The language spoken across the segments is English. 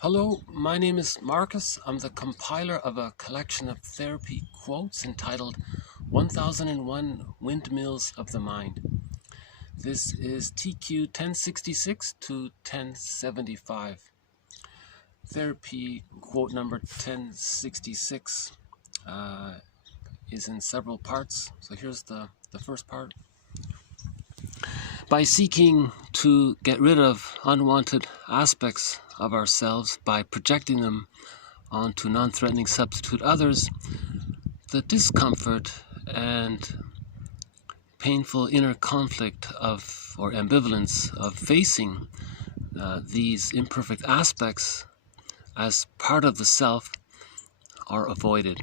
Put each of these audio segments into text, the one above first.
Hello, my name is Marcus. I'm the compiler of a collection of therapy quotes entitled 1001 Windmills of the Mind. This is TQ 1066 to 1075. Therapy quote number 1066 is in several parts. So here's the first part. By seeking to get rid of unwanted aspects of ourselves by projecting them onto non-threatening substitute others, the discomfort and painful inner conflict of, or ambivalence of facing these imperfect aspects as part of the self are avoided.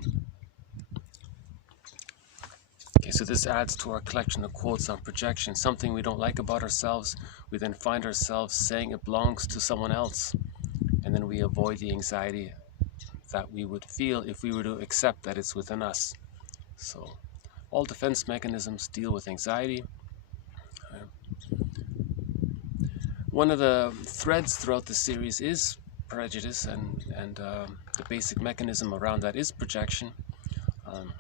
Okay, so this adds to our collection of quotes on projection. Something we don't like about ourselves, we then find ourselves saying it belongs to someone else, and then we avoid the anxiety that we would feel if we were to accept that it's within us. So all defense mechanisms deal with anxiety. One of the threads throughout the series is prejudice, and the basic mechanism around that is projection.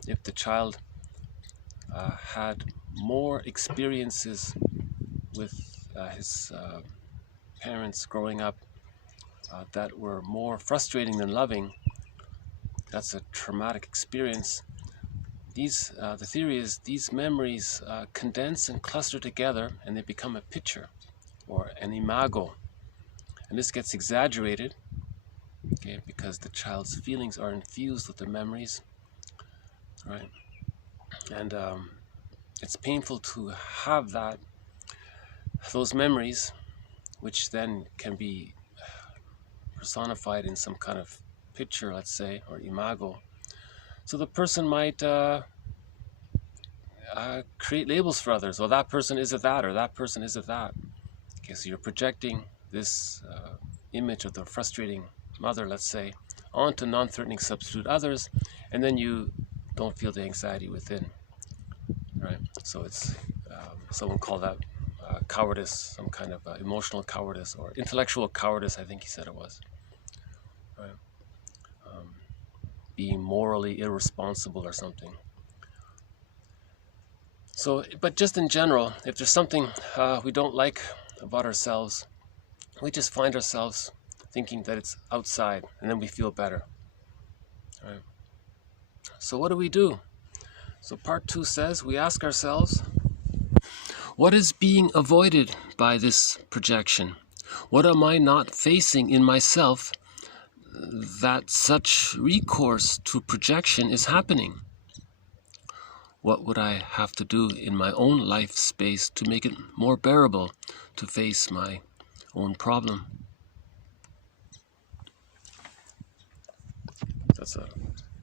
If the child had more experiences with his parents growing up that were more frustrating than loving, that's a traumatic experience. The theory is these memories condense and cluster together, and they become a picture or an imago. And this gets exaggerated, okay, because the child's feelings are infused with the memories, right? And it's painful to have those memories, which then can be personified in some kind of picture, let's say, or imago. So the person might create labels for others. Well, that person is a that, or that person is a that. Okay, so you're projecting this image of the frustrating mother, let's say, onto non-threatening substitute others, and then you don't feel the anxiety within, right? So it's someone called that cowardice, some kind of emotional cowardice or intellectual cowardice, I think he said it was, right? Being morally irresponsible or something. So, but just in general, if there's something we don't like about ourselves, we just find ourselves thinking that it's outside, and then we feel better, right? So what do? So part 2 says, we ask ourselves, what is being avoided by this projection? What am I not facing in myself that such recourse to projection is happening? What would I have to do in my own life space to make it more bearable to face my own problem? That's a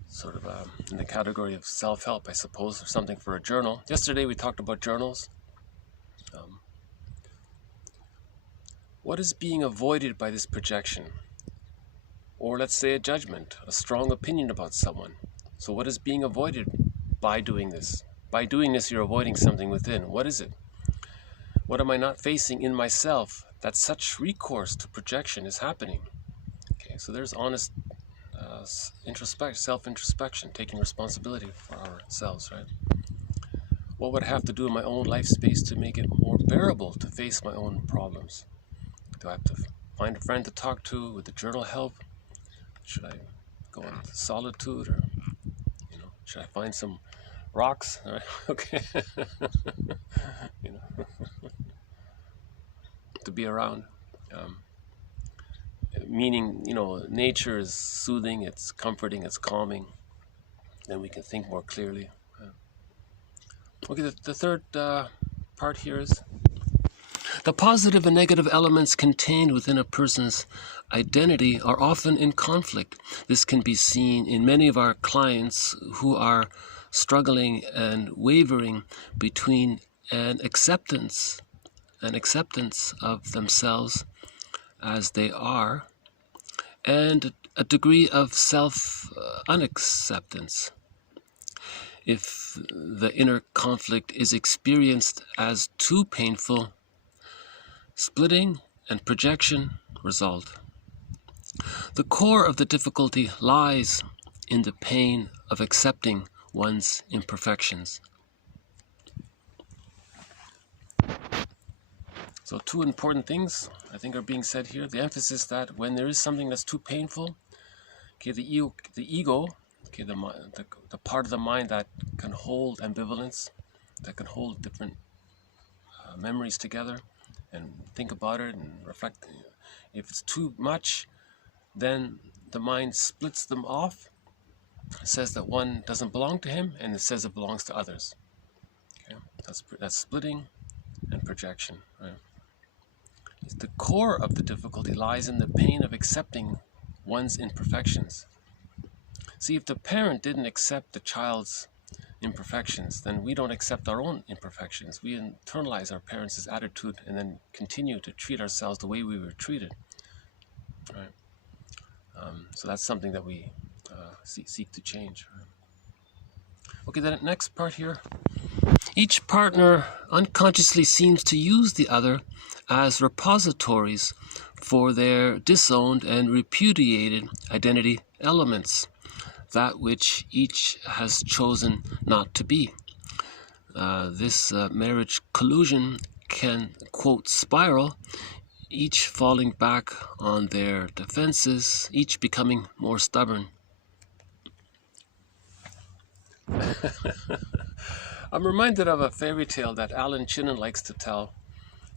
sort of in the category of self-help, I suppose, or something for a journal. Yesterday we talked about journals. What is being avoided by this projection? Or let's say a judgment, a strong opinion about someone. So what is being avoided by doing this? By doing this, you're avoiding something within. What is it? What am I not facing in myself that such recourse to projection is happening? Okay, so there's honest self-introspection, taking responsibility for ourselves, right? What would I have to do in my own life space to make it more bearable to face my own problems? Do I have to find a friend to talk to? Would the journal help? Should I go into solitude, or should I find some rocks? All right. Okay. To be around. Meaning, nature is soothing, it's comforting, it's calming. Then we can think more clearly. Okay, the third part here is, the positive and negative elements contained within a person's identity are often in conflict. This can be seen in many of our clients who are struggling and wavering between an acceptance of themselves as they are, and a degree of self-unacceptance. If the inner conflict is experienced as too painful, splitting and projection result. The core of the difficulty lies in the pain of accepting one's imperfections. So two important things, I think, are being said here. The emphasis that when there is something that's too painful, okay, the ego, okay, the part of the mind that can hold ambivalence, that can hold different memories together and think about it and reflect. If it's too much, then the mind splits them off, says that one doesn't belong to him, and it says it belongs to others. Okay? That's splitting and projection. Right? The core of the difficulty lies in the pain of accepting one's imperfections. See, if the parent didn't accept the child's imperfections, then we don't accept our own imperfections. We internalize our parents' attitude and then continue to treat ourselves the way we were treated. Right? So that's something that we seek to change. Right? Okay, the next part here. Each partner unconsciously seems to use the other as repositories for their disowned and repudiated identity elements, that which each has chosen not to be. This marriage collusion can, quote, spiral, each falling back on their defenses, each becoming more stubborn. I'm reminded of a fairy tale that Alan Chinen likes to tell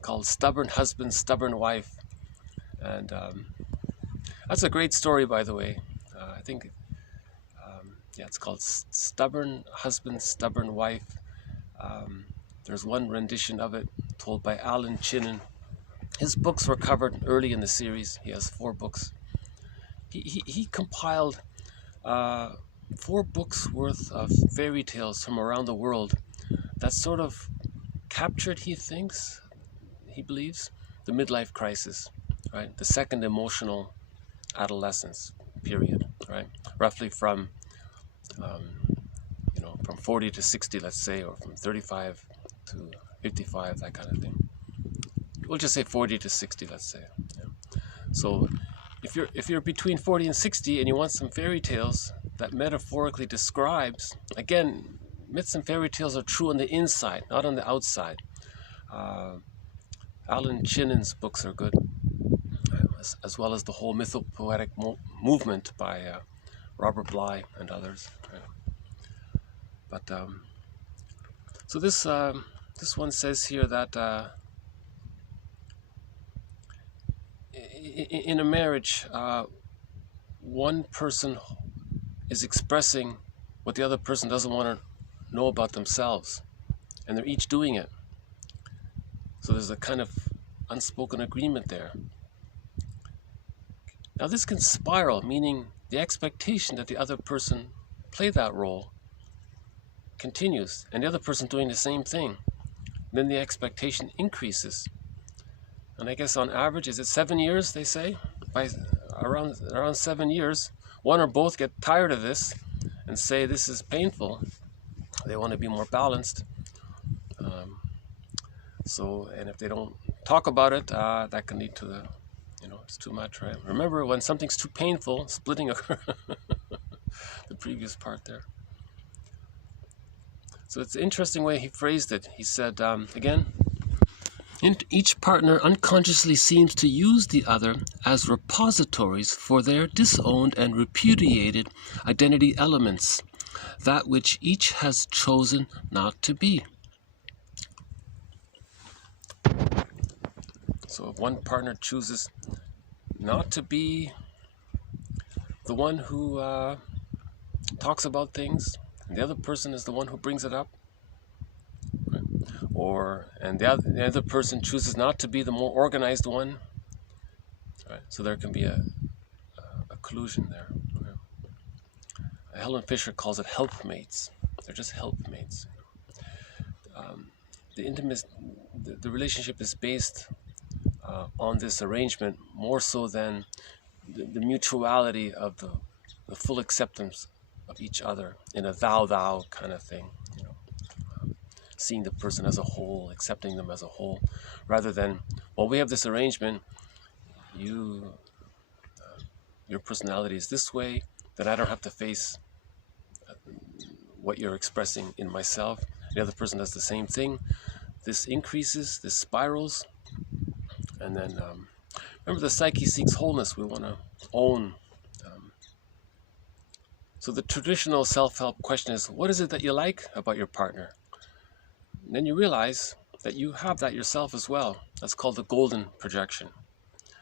called Stubborn Husband, Stubborn Wife. And that's a great story, by the way. I think, it's called Stubborn Husband, Stubborn Wife. There's one rendition of it told by Alan Chinen. His books were covered early in the series. He has 4 books. He compiled 4 books worth of fairy tales from around the world that sort of captured, he believes, the midlife crisis, right? The second emotional adolescence period, right? Roughly from, from 40 to 60, let's say, or from 35 to 55, that kind of thing. We'll just say 40 to 60, let's say. Yeah. So if you're between 40 and 60 and you want some fairy tales that metaphorically describes, again, myths and fairy tales are true on the inside, not on the outside. Alan Chinen's books are good, as well as the whole mythopoetic movement by Robert Bly and others. But so this one says here that in a marriage, one person is expressing what the other person doesn't want to know about themselves, and they're each doing it. So there's a kind of unspoken agreement there. Now this can spiral, meaning the expectation that the other person play that role continues, and the other person doing the same thing. Then the expectation increases. And I guess on average, is it 7 years, they say? By around 7 years, one or both get tired of this and say this is painful. They want to be more balanced. And if they don't talk about it, that can lead to the, it's too much, right? Remember, when something's too painful, splitting occurs. The previous part there. So it's an interesting way he phrased it. He said, again, each partner unconsciously seems to use the other as repositories for their disowned and repudiated identity elements, that which each has chosen not to be. So if one partner chooses not to be the one who talks about things, and the other person is the one who brings it up, and the other person chooses not to be the more organized one, right? So there can be a collusion there. Right? Helen Fisher calls it helpmates. They're just helpmates. The relationship is based on this arrangement more so than the mutuality of the full acceptance of each other in a thou kind of thing. Seeing the person as a whole, accepting them as a whole, rather than, well, we have this arrangement, you your personality is this way, that I don't have to face what you're expressing in myself. The other person does the same thing. This increases, this spirals, and then remember, the psyche seeks wholeness. We want to own. So the traditional self-help question is, what is it that you like about your partner? And then you realize that you have that yourself as well. That's called the golden projection.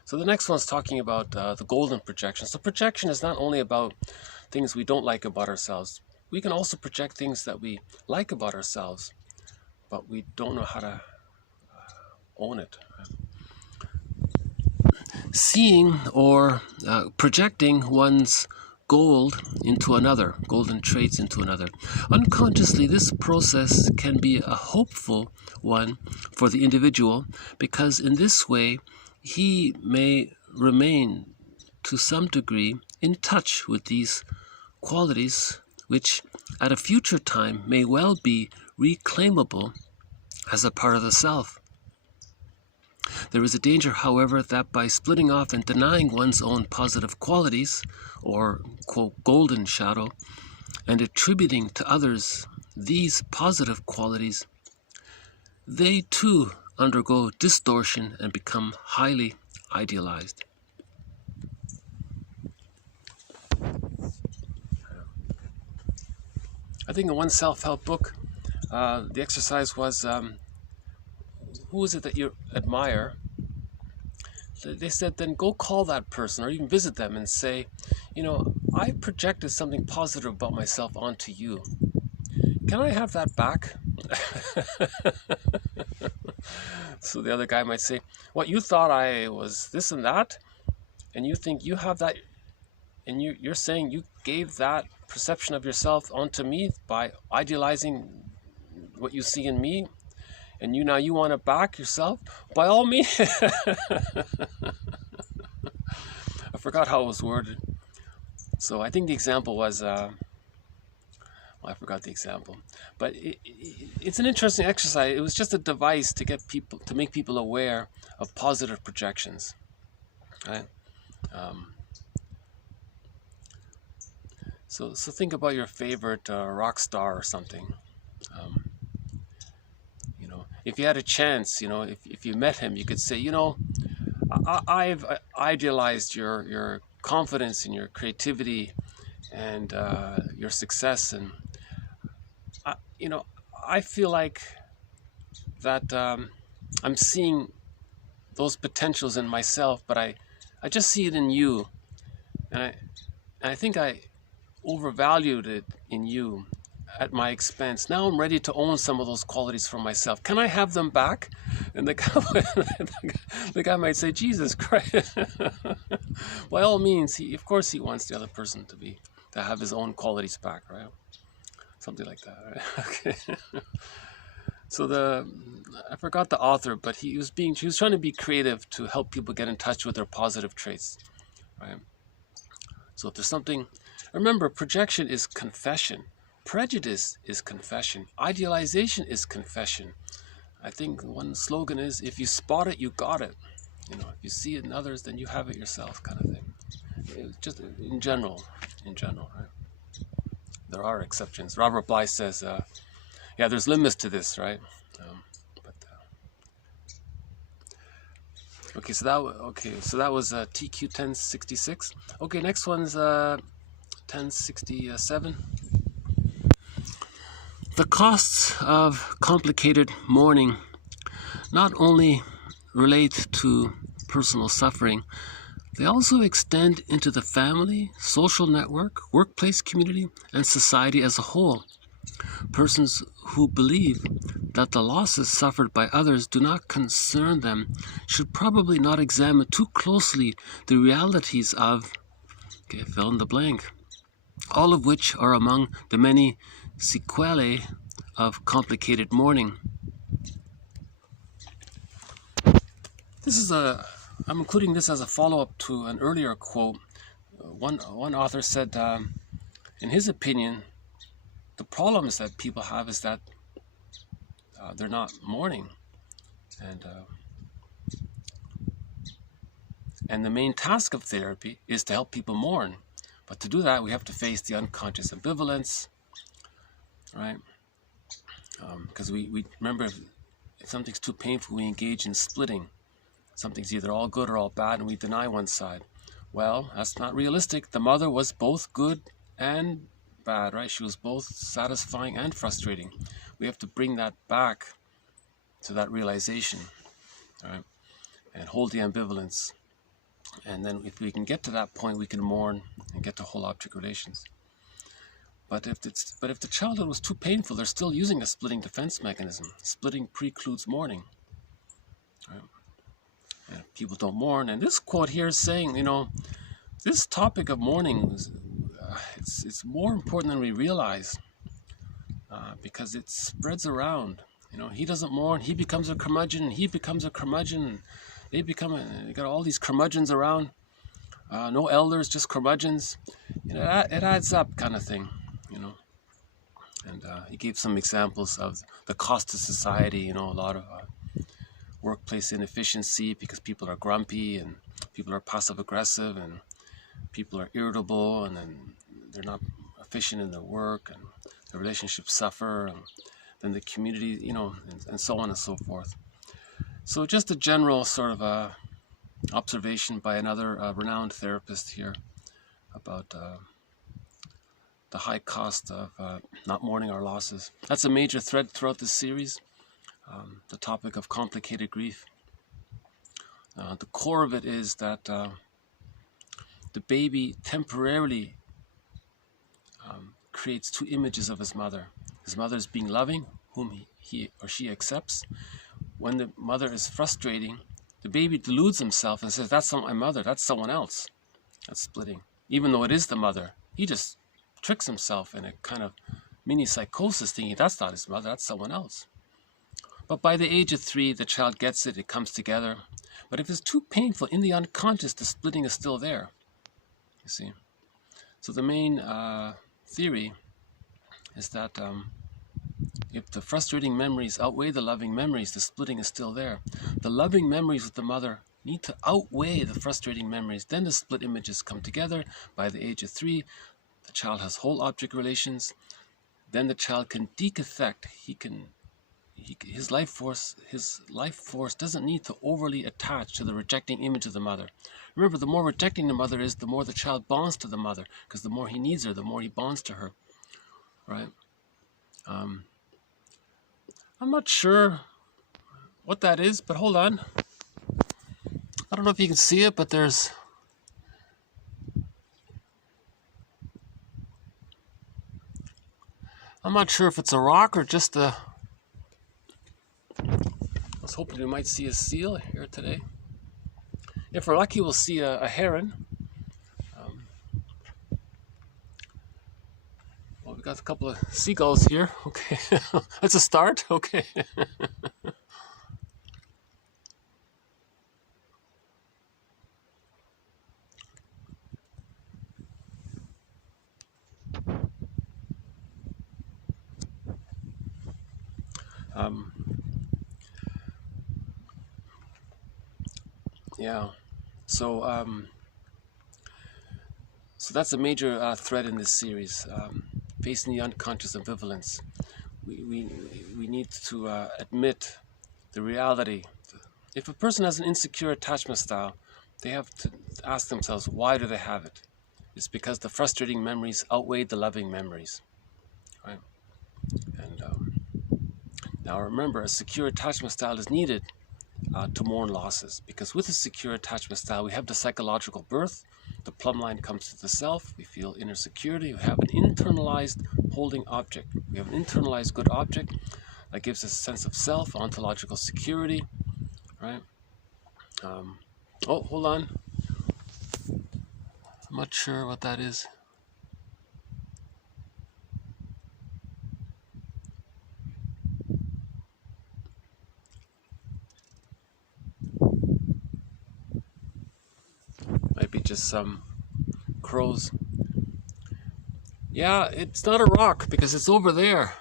So the next one's talking about the golden projection. So projection is not only about things we don't like about ourselves. We can also project things that we like about ourselves, but we don't know how to own it. Seeing or projecting one's gold into another, golden traits into another. Unconsciously, this process can be a hopeful one for the individual, because in this way he may remain to some degree in touch with these qualities, which at a future time may well be reclaimable as a part of the self. There is a danger, however, that by splitting off and denying one's own positive qualities, or, quote, golden shadow, and attributing to others these positive qualities, they too undergo distortion and become highly idealized. I think in one self-help book, the exercise was, who is it that you admire? They said, then go call that person or even visit them and say, you know, I projected something positive about myself onto you. Can I have that back? So the other guy might say, what, you thought I was this and that? And you think you have that, and you're saying you gave that perception of yourself onto me by idealizing what you see in me? And now you want it back yourself? By all means. I forgot how it was worded. So I think the example was, I forgot the example. But it's an interesting exercise. It was just a device to get people, to make people aware of positive projections. Right? So think about your favorite rock star or something. If you had a chance, if you met him, you could say, I've idealized your confidence and your creativity and your success, and I feel like that I'm seeing those potentials in myself, but I just see it in you, and I think I overvalued it in you at my expense. Now I'm ready to own some of those qualities for myself. Can I have them back? And the guy might say, Jesus Christ. By all means, of course he wants the other person to have his own qualities back, right? Something like that, right? Okay. So I forgot the author, but he was trying to be creative to help people get in touch with their positive traits, right? So if there's something, remember, projection is confession. Prejudice is confession. Idealization is confession. I think one slogan is, if you spot it, you got it. If you see it in others, then you have it yourself, kind of thing. Just in general, right? There are exceptions. Robert Bly says, yeah, there's limits to this, right? Okay, so that was TQ 1066. Okay, next one's 1067. The costs of complicated mourning not only relate to personal suffering, they also extend into the family, social network, workplace community, and society as a whole. Persons who believe that the losses suffered by others do not concern them should probably not examine too closely the realities of, fill in the blank, all of which are among the many sequelae of complicated mourning. I'm including this as a follow-up to an earlier quote. One author said, in his opinion, the problems that people have is that they're not mourning, and And the main task of therapy is to help people mourn. But to do that, we have to face the unconscious ambivalence, right? Because we remember, if something's too painful, we engage in splitting. Something's either all good or all bad, and we deny one side. Well, that's not realistic. The mother was both good and bad, right? She was both satisfying and frustrating. We have to bring that back to that realization, right? And hold the ambivalence. And then if we can get to that point, we can mourn and get to whole object relations. But if the childhood was too painful, they're still using a splitting defense mechanism. Splitting precludes mourning. Right? And people don't mourn. And this quote here is saying, this topic of mourning, it's more important than we realize, because it spreads around. He doesn't mourn, he becomes a curmudgeon, he becomes a curmudgeon. They got all these curmudgeons around. No elders, just curmudgeons. It adds up, kind of thing, And he gave some examples of the cost to society. A lot of workplace inefficiency because people are grumpy and people are passive aggressive and people are irritable, and then they're not efficient in their work, and the relationships suffer, and then the community, and so on and so forth. So just a general sort of observation by another renowned therapist here about the high cost of not mourning our losses. That's a major thread throughout this series, the topic of complicated grief. The core of it is that the baby temporarily creates two images of his mother. His mother is being loving, whom he or she accepts. When the mother is frustrating, the baby deludes himself and says, that's not my mother, that's someone else. That's splitting. Even though it is the mother, he just tricks himself in a kind of mini psychosis, thinking that's not his mother, that's someone else. But by the age of 3, the child gets it, it comes together. But if it's too painful, in the unconscious, the splitting is still there, you see. So the main theory is that if the frustrating memories outweigh the loving memories, the splitting is still there. The loving memories with the mother need to outweigh the frustrating memories. Then the split images come together. By the age of 3, the child has whole object relations. Then the child can decaffect. His life force doesn't need to overly attach to the rejecting image of the mother. Remember, the more rejecting the mother is, the more the child bonds to the mother, because the more he needs her, the more he bonds to her, right? I'm not sure what that is, but hold on. I don't know if you can see it, but I'm not sure if it's a rock or just I was hoping we might see a seal here today. If we're lucky, we'll see a heron. Well, we got a couple of seagulls here. Okay, that's a start. Okay. Yeah. So that's a major thread in this series, facing the unconscious ambivalence. We need to admit the reality. If a person has an insecure attachment style, they have to ask themselves, why do they have it? It's because the frustrating memories outweigh the loving memories, right? And now remember, a secure attachment style is needed to mourn losses, because with a secure attachment style, we have the psychological birth. The plumb line comes to the self. We feel inner security. We have an internalized holding object. We have an internalized good object that gives us a sense of self, ontological security, right? Oh, hold on. I'm not sure what that is. Might be just some crows. Yeah, it's not a rock because it's over there.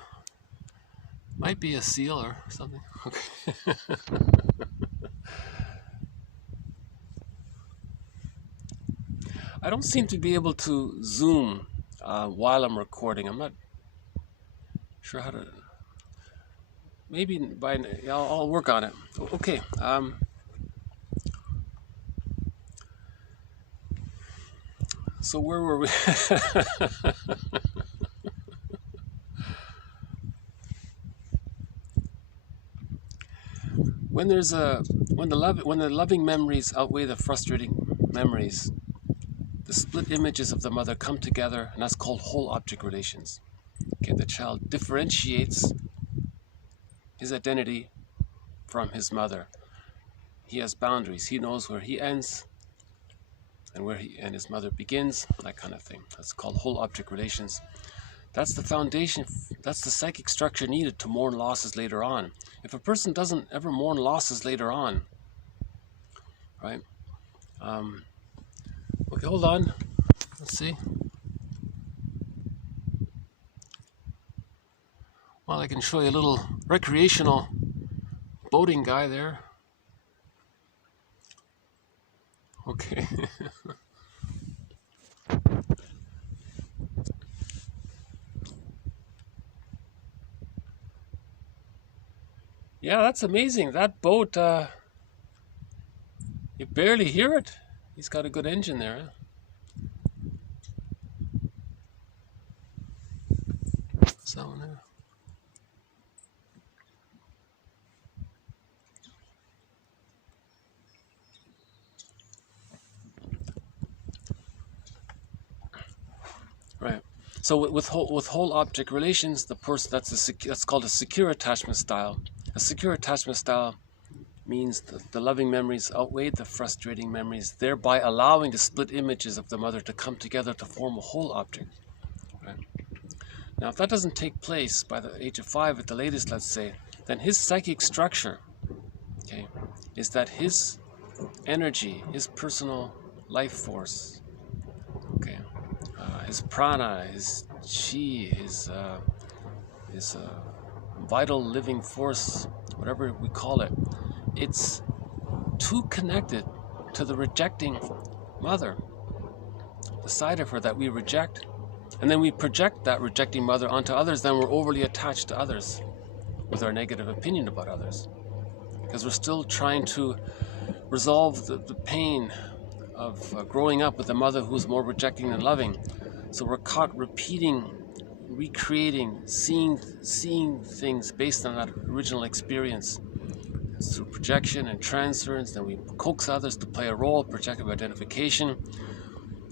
Might be a seal or something. Okay. I don't seem to be able to zoom while I'm recording. I'm not sure how to. Maybe by I'll work on it. Okay. So where were we? When the loving memories outweigh the frustrating memories, the split images of the mother come together, and that's called whole object relations. Okay, the child differentiates his identity from his mother. He has boundaries. He knows where he ends and where his mother begins, that kind of thing. That's called whole object relations. That's the foundation, that's the psychic structure needed to mourn losses later on. If a person doesn't ever mourn losses later on, right? Okay, hold on. Let's see. Well, I can show you a little recreational boating guy there. Okay. Yeah, that's amazing. That boat, you barely hear it. He's got a good engine there. Huh? What's that one there? Right. So with whole object relations, the person that's called a secure attachment style. A secure attachment style means that the loving memories outweigh the frustrating memories, thereby allowing the split images of the mother to come together to form a whole object. Right? Now, if that doesn't take place by the age of 5 at the latest, let's say, then his psychic structure, okay, is that his energy, his personal life force, okay, his prana, his chi, his vital living force, whatever we call it, it's too connected to the rejecting mother, the side of her that we reject, and then we project that rejecting mother onto others. Then we're overly attached to others with our negative opinion about others, because we're still trying to resolve the pain of growing up with a mother who's more rejecting than loving. So we're caught repeating, recreating, seeing things based on that original experience. It's through projection and transference. Then we coax others to play a role, projective identification,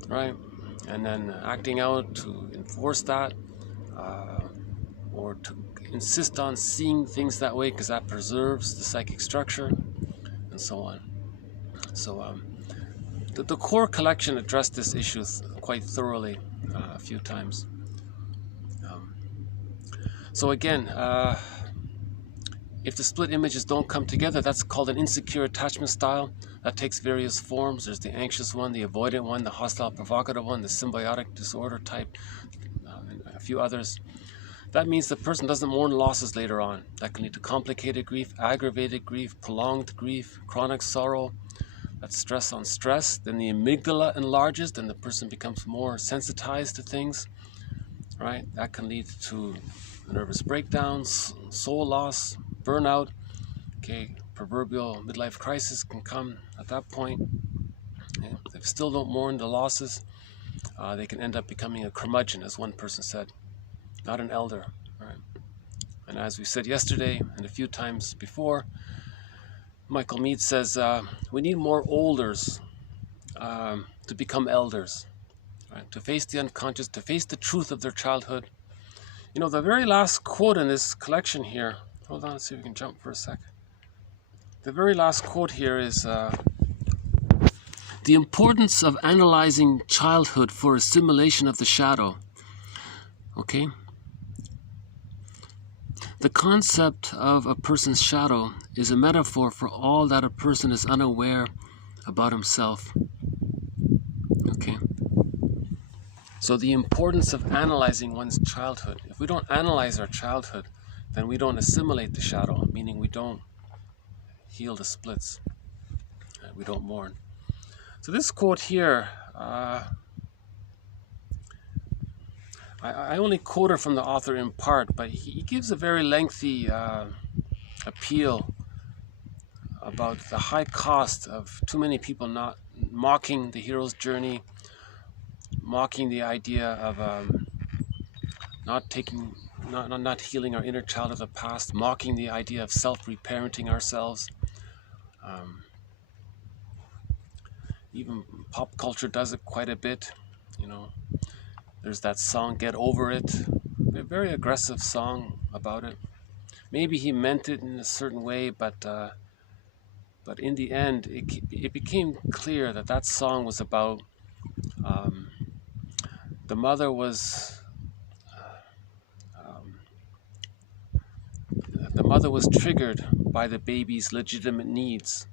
right? And then acting out to enforce that, or to insist on seeing things that way because that preserves the psychic structure, and so on. So the core collection addressed this issue quite thoroughly a few times. So again, if the split images don't come together, that's called an insecure attachment style. That takes various forms. There's the anxious one, the avoidant one, the hostile provocative one, the symbiotic disorder type, and a few others. That means the person doesn't mourn losses later on. That can lead to complicated grief, aggravated grief, prolonged grief, chronic sorrow. That's stress on stress. Then the amygdala enlarges, then the person becomes more sensitized to things, right? That can lead to nervous breakdowns, soul loss, burnout. Okay, proverbial midlife crisis can come at that point. Okay. If they still don't mourn the losses, they can end up becoming a curmudgeon, as one person said, not an elder. Right? And as we said yesterday and a few times before, Michael Mead says we need more olders to become elders, right? To face the unconscious, to face the truth of their childhood. You know, the very last quote in this collection here, hold on, let's see if we can jump for a sec. The very last quote here is, the importance of analyzing childhood for assimilation of the shadow. Okay? The concept of a person's shadow is a metaphor for all that a person is unaware about himself. Okay? So the importance of analyzing one's childhood. If we don't analyze our childhood, then we don't assimilate the shadow, meaning we don't heal the splits. We don't mourn. So this quote here, I only quote from the author in part, but he gives a very lengthy appeal about the high cost of too many people not mocking the hero's journey, mocking the idea of not healing our inner child of the past, mocking the idea of self-reparenting ourselves. Even pop culture does it quite a bit, you know. There's that song, Get Over It, a very aggressive song about it. Maybe he meant it in a certain way, but in the end, it became clear that that song was about the mother was triggered by the baby's legitimate needs.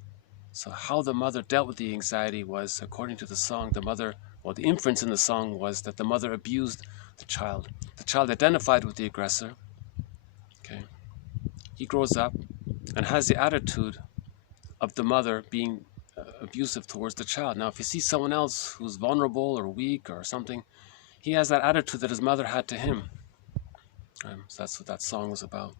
So how the mother dealt with the anxiety was, according to the song, the inference in the song was that the mother abused the child. The child identified with the aggressor. Okay, he grows up and has the attitude of the mother being abusive towards the child. Now, if he sees someone else who's vulnerable or weak or something, he has that attitude that his mother had to him. So that's what that song was about.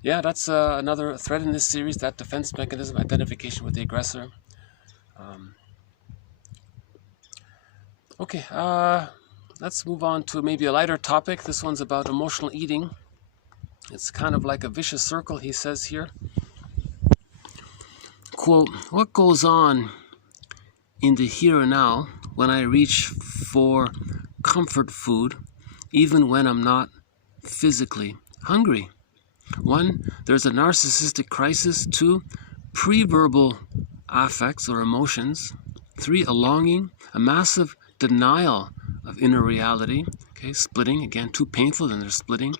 Yeah, that's another thread in this series, that defense mechanism, identification with the aggressor. Okay, let's move on to maybe a lighter topic. This one's about emotional eating. It's kind of like a vicious circle, he says here. Quote, what goes on in the here and now when I reach for comfort food, even when I'm not physically hungry? 1, there's a narcissistic crisis. 2, pre-verbal affects or emotions. 3, a longing, a massive denial of inner reality. Okay, splitting, again, too painful, then there's splitting.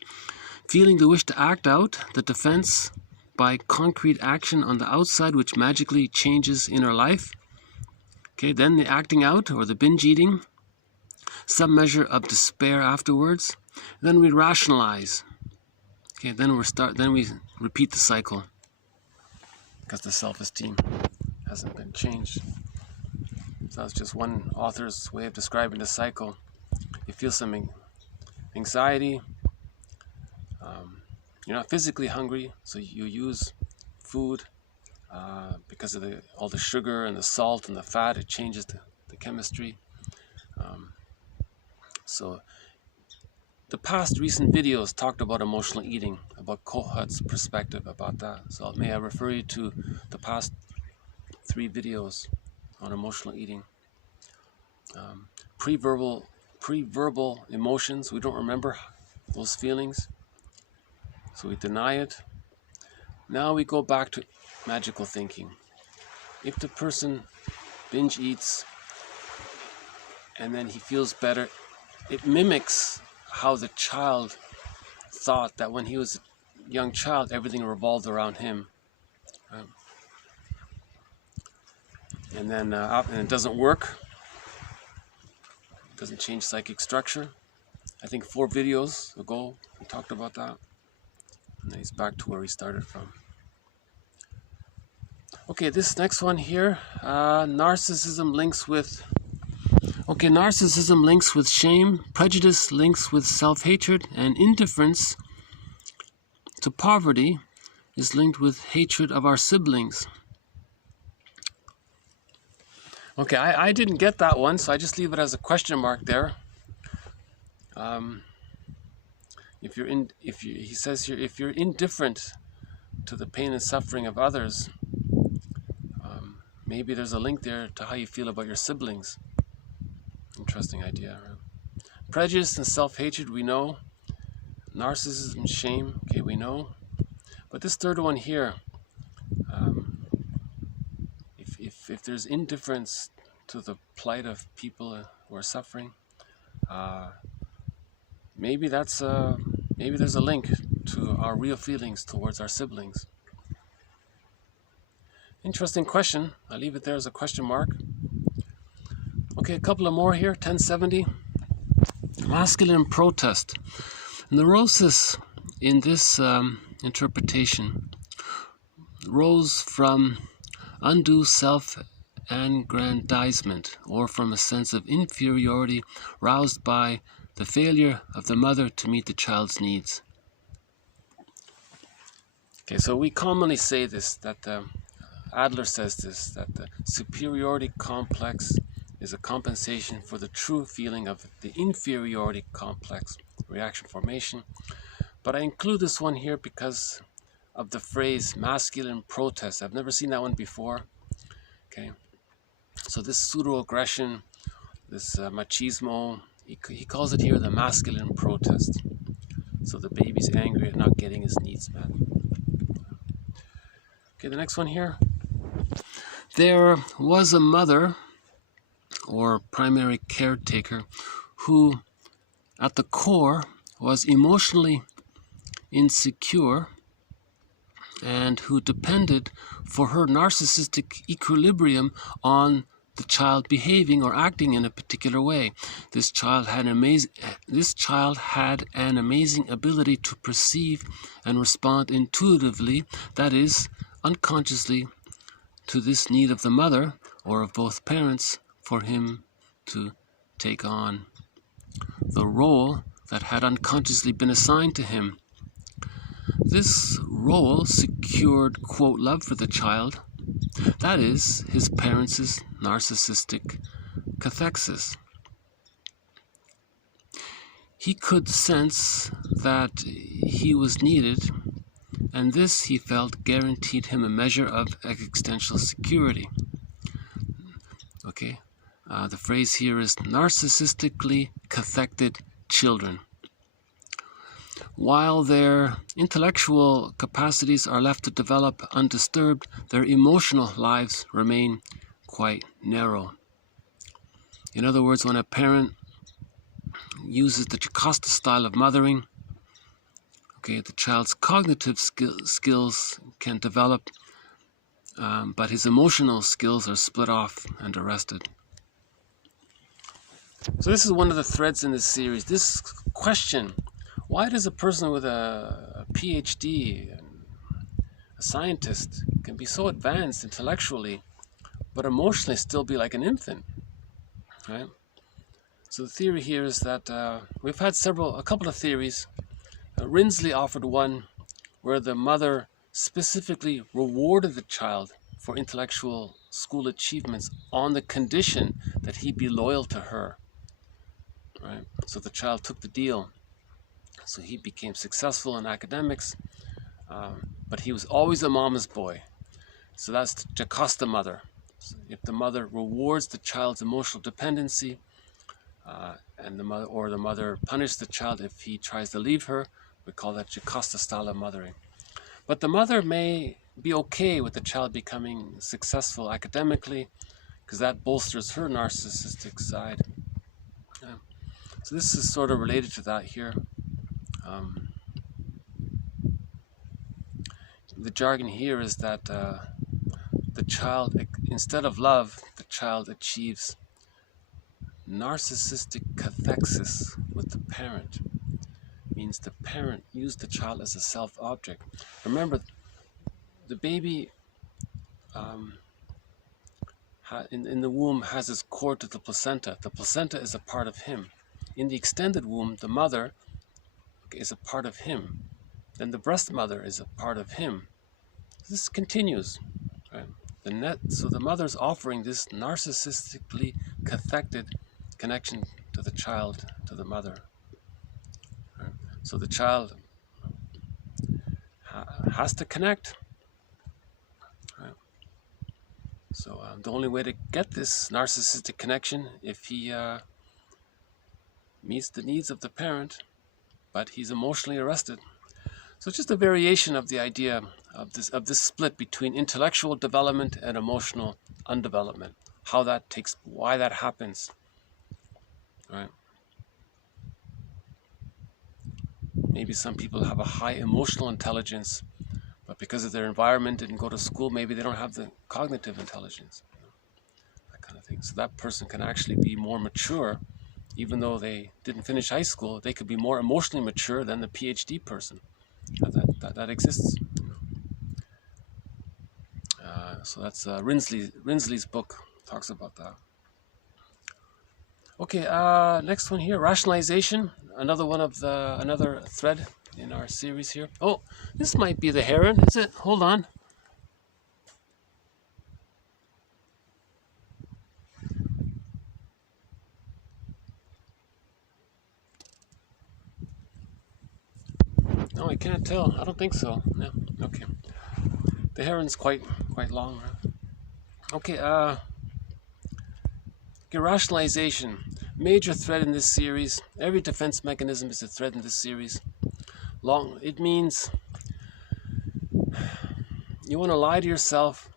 Feeling the wish to act out, the defense by concrete action on the outside, which magically changes inner life. Okay, then the acting out or the binge eating, some measure of despair afterwards. Then we rationalize. Okay, then we repeat the cycle because the self-esteem hasn't been changed. So that's just one author's way of describing the cycle. You feel some anxiety. You're not physically hungry, so you use food because of all the sugar and the salt and the fat. It changes the chemistry. So the past recent videos talked about emotional eating, about Kohut's perspective about that. So may I refer you to the past 3 videos on emotional eating. Pre-verbal emotions, we don't remember those feelings, so we deny it. Now we go back to magical thinking. If the person binge eats and then he feels better, it mimics how the child thought that when he was a young child, everything revolved around him. And then and it doesn't work. It doesn't change psychic structure. I think 4 videos ago we talked about that. And then he's back to where he started from. Okay, this next one here, narcissism links with shame, prejudice links with self-hatred, and indifference to poverty is linked with hatred of our siblings. Okay, I didn't get that one, so I just leave it as a question mark there. He says here, if you're indifferent to the pain and suffering of others, maybe there's a link there to how you feel about your siblings. Interesting idea. Right? Prejudice and self-hatred, we know. Narcissism, shame, okay, we know. But this third one here, if there's indifference to the plight of people who are suffering, maybe there's a link to our real feelings towards our siblings. Interesting question. I'll leave it there as a question mark. Okay, a couple of more here. 1070. Masculine protest. Neurosis in this interpretation rose from undue self-aggrandizement, or from a sense of inferiority roused by the failure of the mother to meet the child's needs. Okay, so we commonly say this, that Adler says this, that the superiority complex is a compensation for the true feeling of the inferiority complex reaction formation. But I include this one here because of the phrase masculine protest. I've never seen that one before. Okay, so this pseudo-aggression, this machismo, he calls it here the masculine protest. So the baby's angry at not getting his needs met. Okay, the next one here. There was a mother or primary caretaker who at the core was emotionally insecure and who depended for her narcissistic equilibrium on the child behaving or acting in a particular way. This child had an amazing ability to perceive and respond intuitively, that is, unconsciously, to this need of the mother or of both parents for him to take on the role that had unconsciously been assigned to him. This role secured, quote, love for the child, that is, his parents' narcissistic cathexis. He could sense that he was needed, and this, he felt, guaranteed him a measure of existential security. Okay, the phrase here is narcissistically cathected children. While their intellectual capacities are left to develop undisturbed, their emotional lives remain quite narrow. In other words, when a parent uses the Jocasta style of mothering, okay, the child's cognitive skills can develop, but his emotional skills are split off and arrested. So this is one of the threads in this series. This question, why does a person with a PhD, a scientist, can be so advanced intellectually, but emotionally still be like an infant, right? So the theory here is that we've had a couple of theories. Rinsley offered one where the mother specifically rewarded the child for intellectual school achievements on the condition that he be loyal to her, right? So the child took the deal. So he became successful in academics, but he was always a mama's boy. So that's the Jocasta mother. So if the mother rewards the child's emotional dependency, and the mother punishes the child if he tries to leave her, we call that Jocasta style of mothering. But the mother may be okay with the child becoming successful academically, because that bolsters her narcissistic side. So this is sort of related to that here. The jargon here is that the child, instead of love, the child achieves narcissistic cathexis with the parent. Means the parent used the child as a self-object. Remember, the baby in the womb has its cord to the placenta. The placenta is a part of him. In the extended womb, the mother is a part of him. Then the breast mother is a part of him. This continues. Right? So the mother's offering this narcissistically cathected connection to the child, to the mother. Right? So the child has to connect. Right? So the only way to get this narcissistic connection, if he meets the needs of the parent, but he's emotionally arrested. So it's just a variation of the idea of this split between intellectual development and emotional undevelopment. Why that happens. Right? Maybe some people have a high emotional intelligence, but because of their environment, didn't go to school, maybe they don't have the cognitive intelligence. That kind of thing. So that person can actually be more mature, even though they didn't finish high school. They could be more emotionally mature than the PhD person. That exists. So that's Rinsley's book, talks about that. Okay, next one here, rationalization. Another thread in our series here. Oh, this might be the heron, is it? Hold on. No, I can't tell. I don't think so. No. Okay. The heron's quite long. Right? Okay. Rationalization. Major thread in this series. Every defense mechanism is a thread in this series. It means you want to lie to yourself,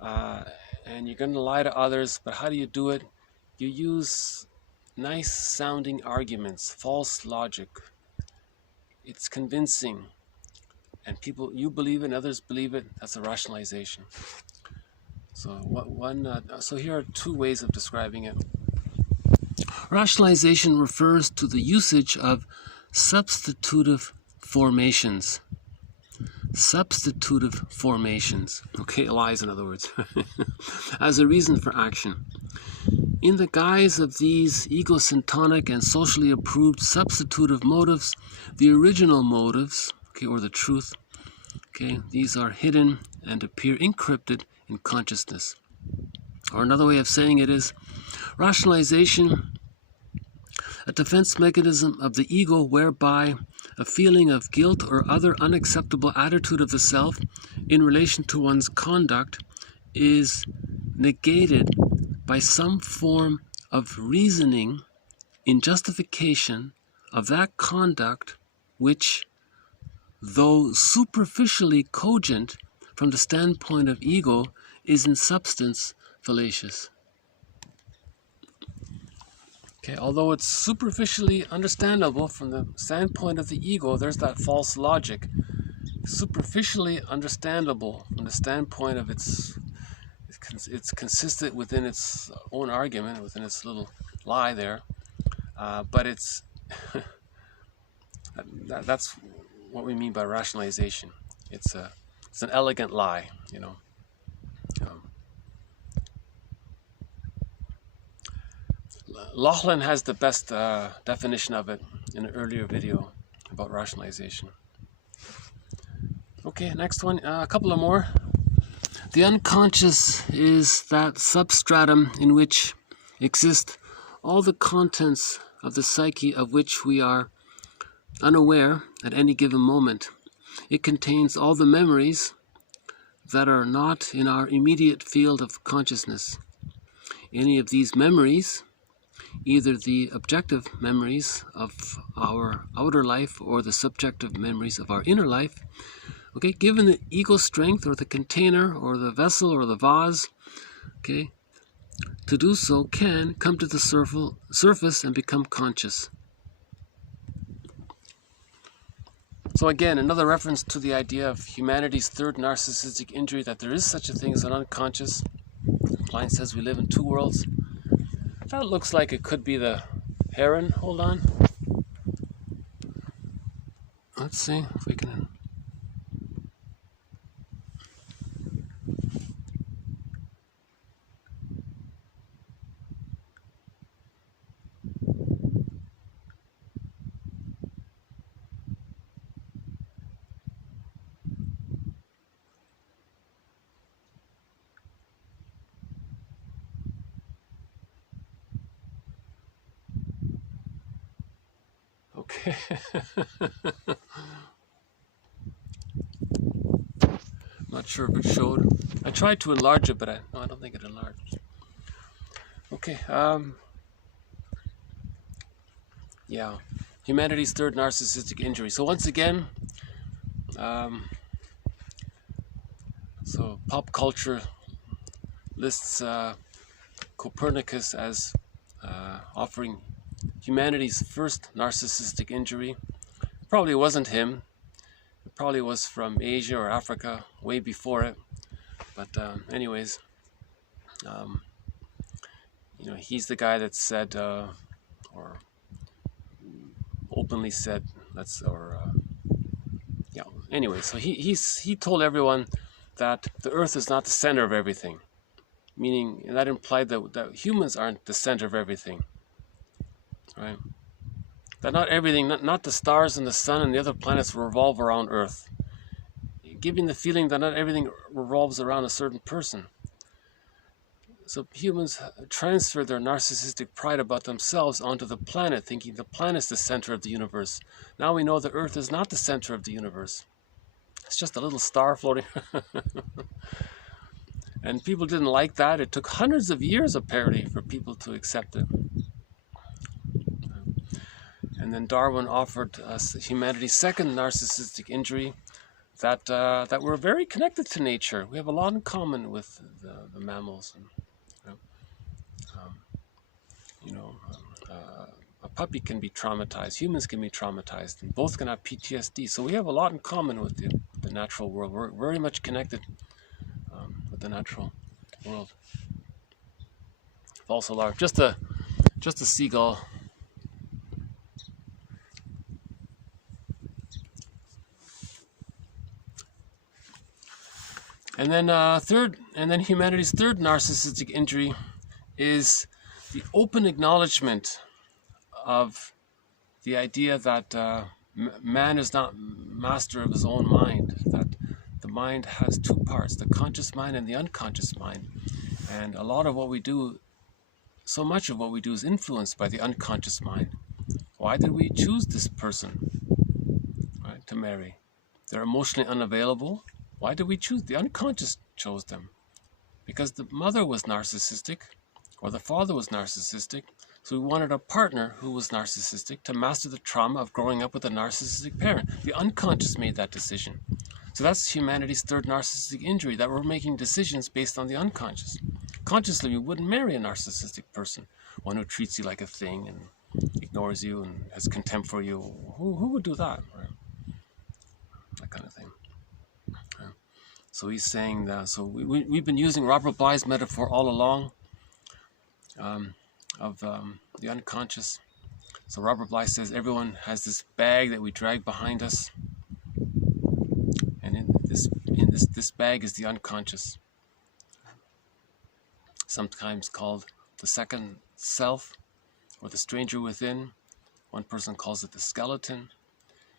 and you're going to lie to others. But how do you do it? You use nice sounding arguments, false logic. It's convincing, and you believe it and others believe it. That's a rationalization. So so here are two ways of describing it. Rationalization refers to the usage of substitutive formations. Substitutive formations. Okay, lies in other words. As a reason for action. In the guise of these egosyntonic and socially approved substitutive motives, the original motives, okay, or the truth, okay, these are hidden and appear encrypted in consciousness. Or another way of saying it is, rationalization, a defense mechanism of the ego whereby a feeling of guilt or other unacceptable attitude of the self in relation to one's conduct is negated by some form of reasoning in justification of that conduct which, though superficially cogent from the standpoint of ego, is in substance fallacious. Okay, although it's superficially understandable from the standpoint of the ego, there's that false logic. Superficially understandable from the standpoint of it's consistent within its own argument, within its little lie there, but it's that's what we mean by rationalization. It's an elegant lie, you know. Lachlan has the best definition of it in an earlier video about rationalization. Okay, next one, a couple of more. The unconscious is that substratum in which exist all the contents of the psyche of which we are unaware at any given moment. It contains all the memories that are not in our immediate field of consciousness. Any of these memories, either the objective memories of our outer life or the subjective memories of our inner life, okay, given the ego strength or the container or the vessel or the vase, okay, to do so can come to the surface and become conscious. So again, another reference to the idea of humanity's third narcissistic injury, that there is such a thing as an unconscious. Klein says we live in two worlds. That looks like it could be the heron. Hold on. Let's see if we can... Okay. Not sure if it showed. I tried to enlarge it, but I don't think it enlarged. Okay. Yeah. Humanity's third narcissistic injury. So once again, so pop culture lists Copernicus as offering humanity's first narcissistic injury. Probably wasn't him. It probably was from Asia or Africa, way before it. But anyways, you know, he's the guy that said, or openly said, yeah. Anyway, so he told everyone that the Earth is not the center of everything. meaning that implied that humans aren't the center of everything, right? That not everything, not the stars and the sun and the other planets revolve around Earth, giving the feeling that not everything revolves around a certain person. So humans transfer their narcissistic pride about themselves onto the planet, thinking the planet is the center of the universe. Now we know the Earth is not the center of the universe. It's just a little star floating. And people didn't like that. It took hundreds of years, apparently, for people to accept it. And then Darwin offered us humanity's second narcissistic injury, that we're very connected to nature. We have a lot in common with the mammals. A puppy can be traumatized. Humans can be traumatized, and both can have PTSD. So we have a lot in common with the natural world. We're very much connected with the natural world. False alarm. Just a seagull. And then humanity's third narcissistic injury is the open acknowledgement of the idea that man is not master of his own mind, that the mind has two parts, the conscious mind and the unconscious mind. And a lot of what we do, so much of what we do is influenced by the unconscious mind. Why did we choose this person, right, to marry? They're emotionally unavailable. Why did we choose? The unconscious chose them. Because the mother was narcissistic, or the father was narcissistic, so we wanted a partner who was narcissistic to master the trauma of growing up with a narcissistic parent. The unconscious made that decision. So that's humanity's third narcissistic injury, that we're making decisions based on the unconscious. Consciously, we wouldn't marry a narcissistic person, one who treats you like a thing and ignores you and has contempt for you. Who would do that? Right? That kind of thing. So he's saying that, so we've been using Robert Bly's metaphor all along of the unconscious. So Robert Bly says everyone has this bag that we drag behind us, and in this bag is the unconscious, sometimes called the second self or the stranger within. One person calls it the skeleton.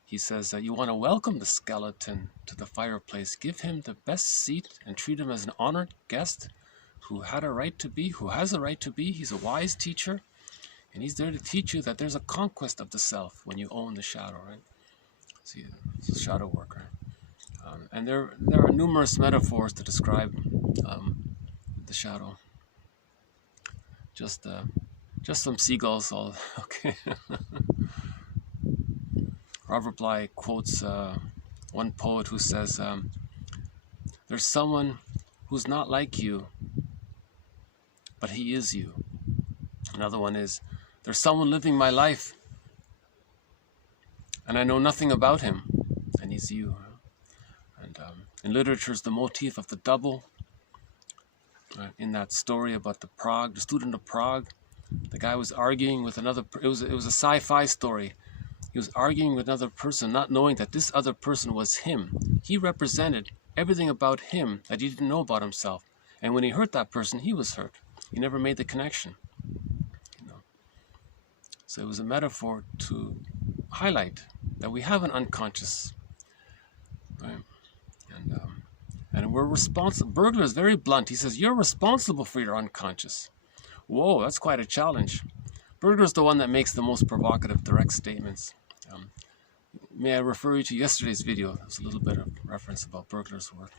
He says that you want to welcome the skeleton to the fireplace. Give him the best seat and treat him as an honored guest who has a right to be. He's a wise teacher, and he's there to teach you that there's a conquest of the self when you own the shadow, right? See, it's a shadow work, right? And there are numerous metaphors to describe the shadow. Just some seagulls, all okay. Robert Bly quotes one poet who says, there's someone who's not like you, but he is you. Another one is, there's someone living my life, and I know nothing about him, and he's you. And in literature is the motif of the double. In that story about the student of Prague, the guy was arguing with another, it was a sci-fi story. He was arguing with another person, not knowing that this other person was him. He represented everything about him that he didn't know about himself. And when he hurt that person, he was hurt. He never made the connection. So it was a metaphor to highlight that we have an unconscious, right? And we're responsible. Burglar is very blunt. He says, you're responsible for your unconscious. Whoa, that's quite a challenge. Burglar is the one that makes the most provocative direct statements. May I refer you to yesterday's video? There's a little bit of reference about Burglar's work.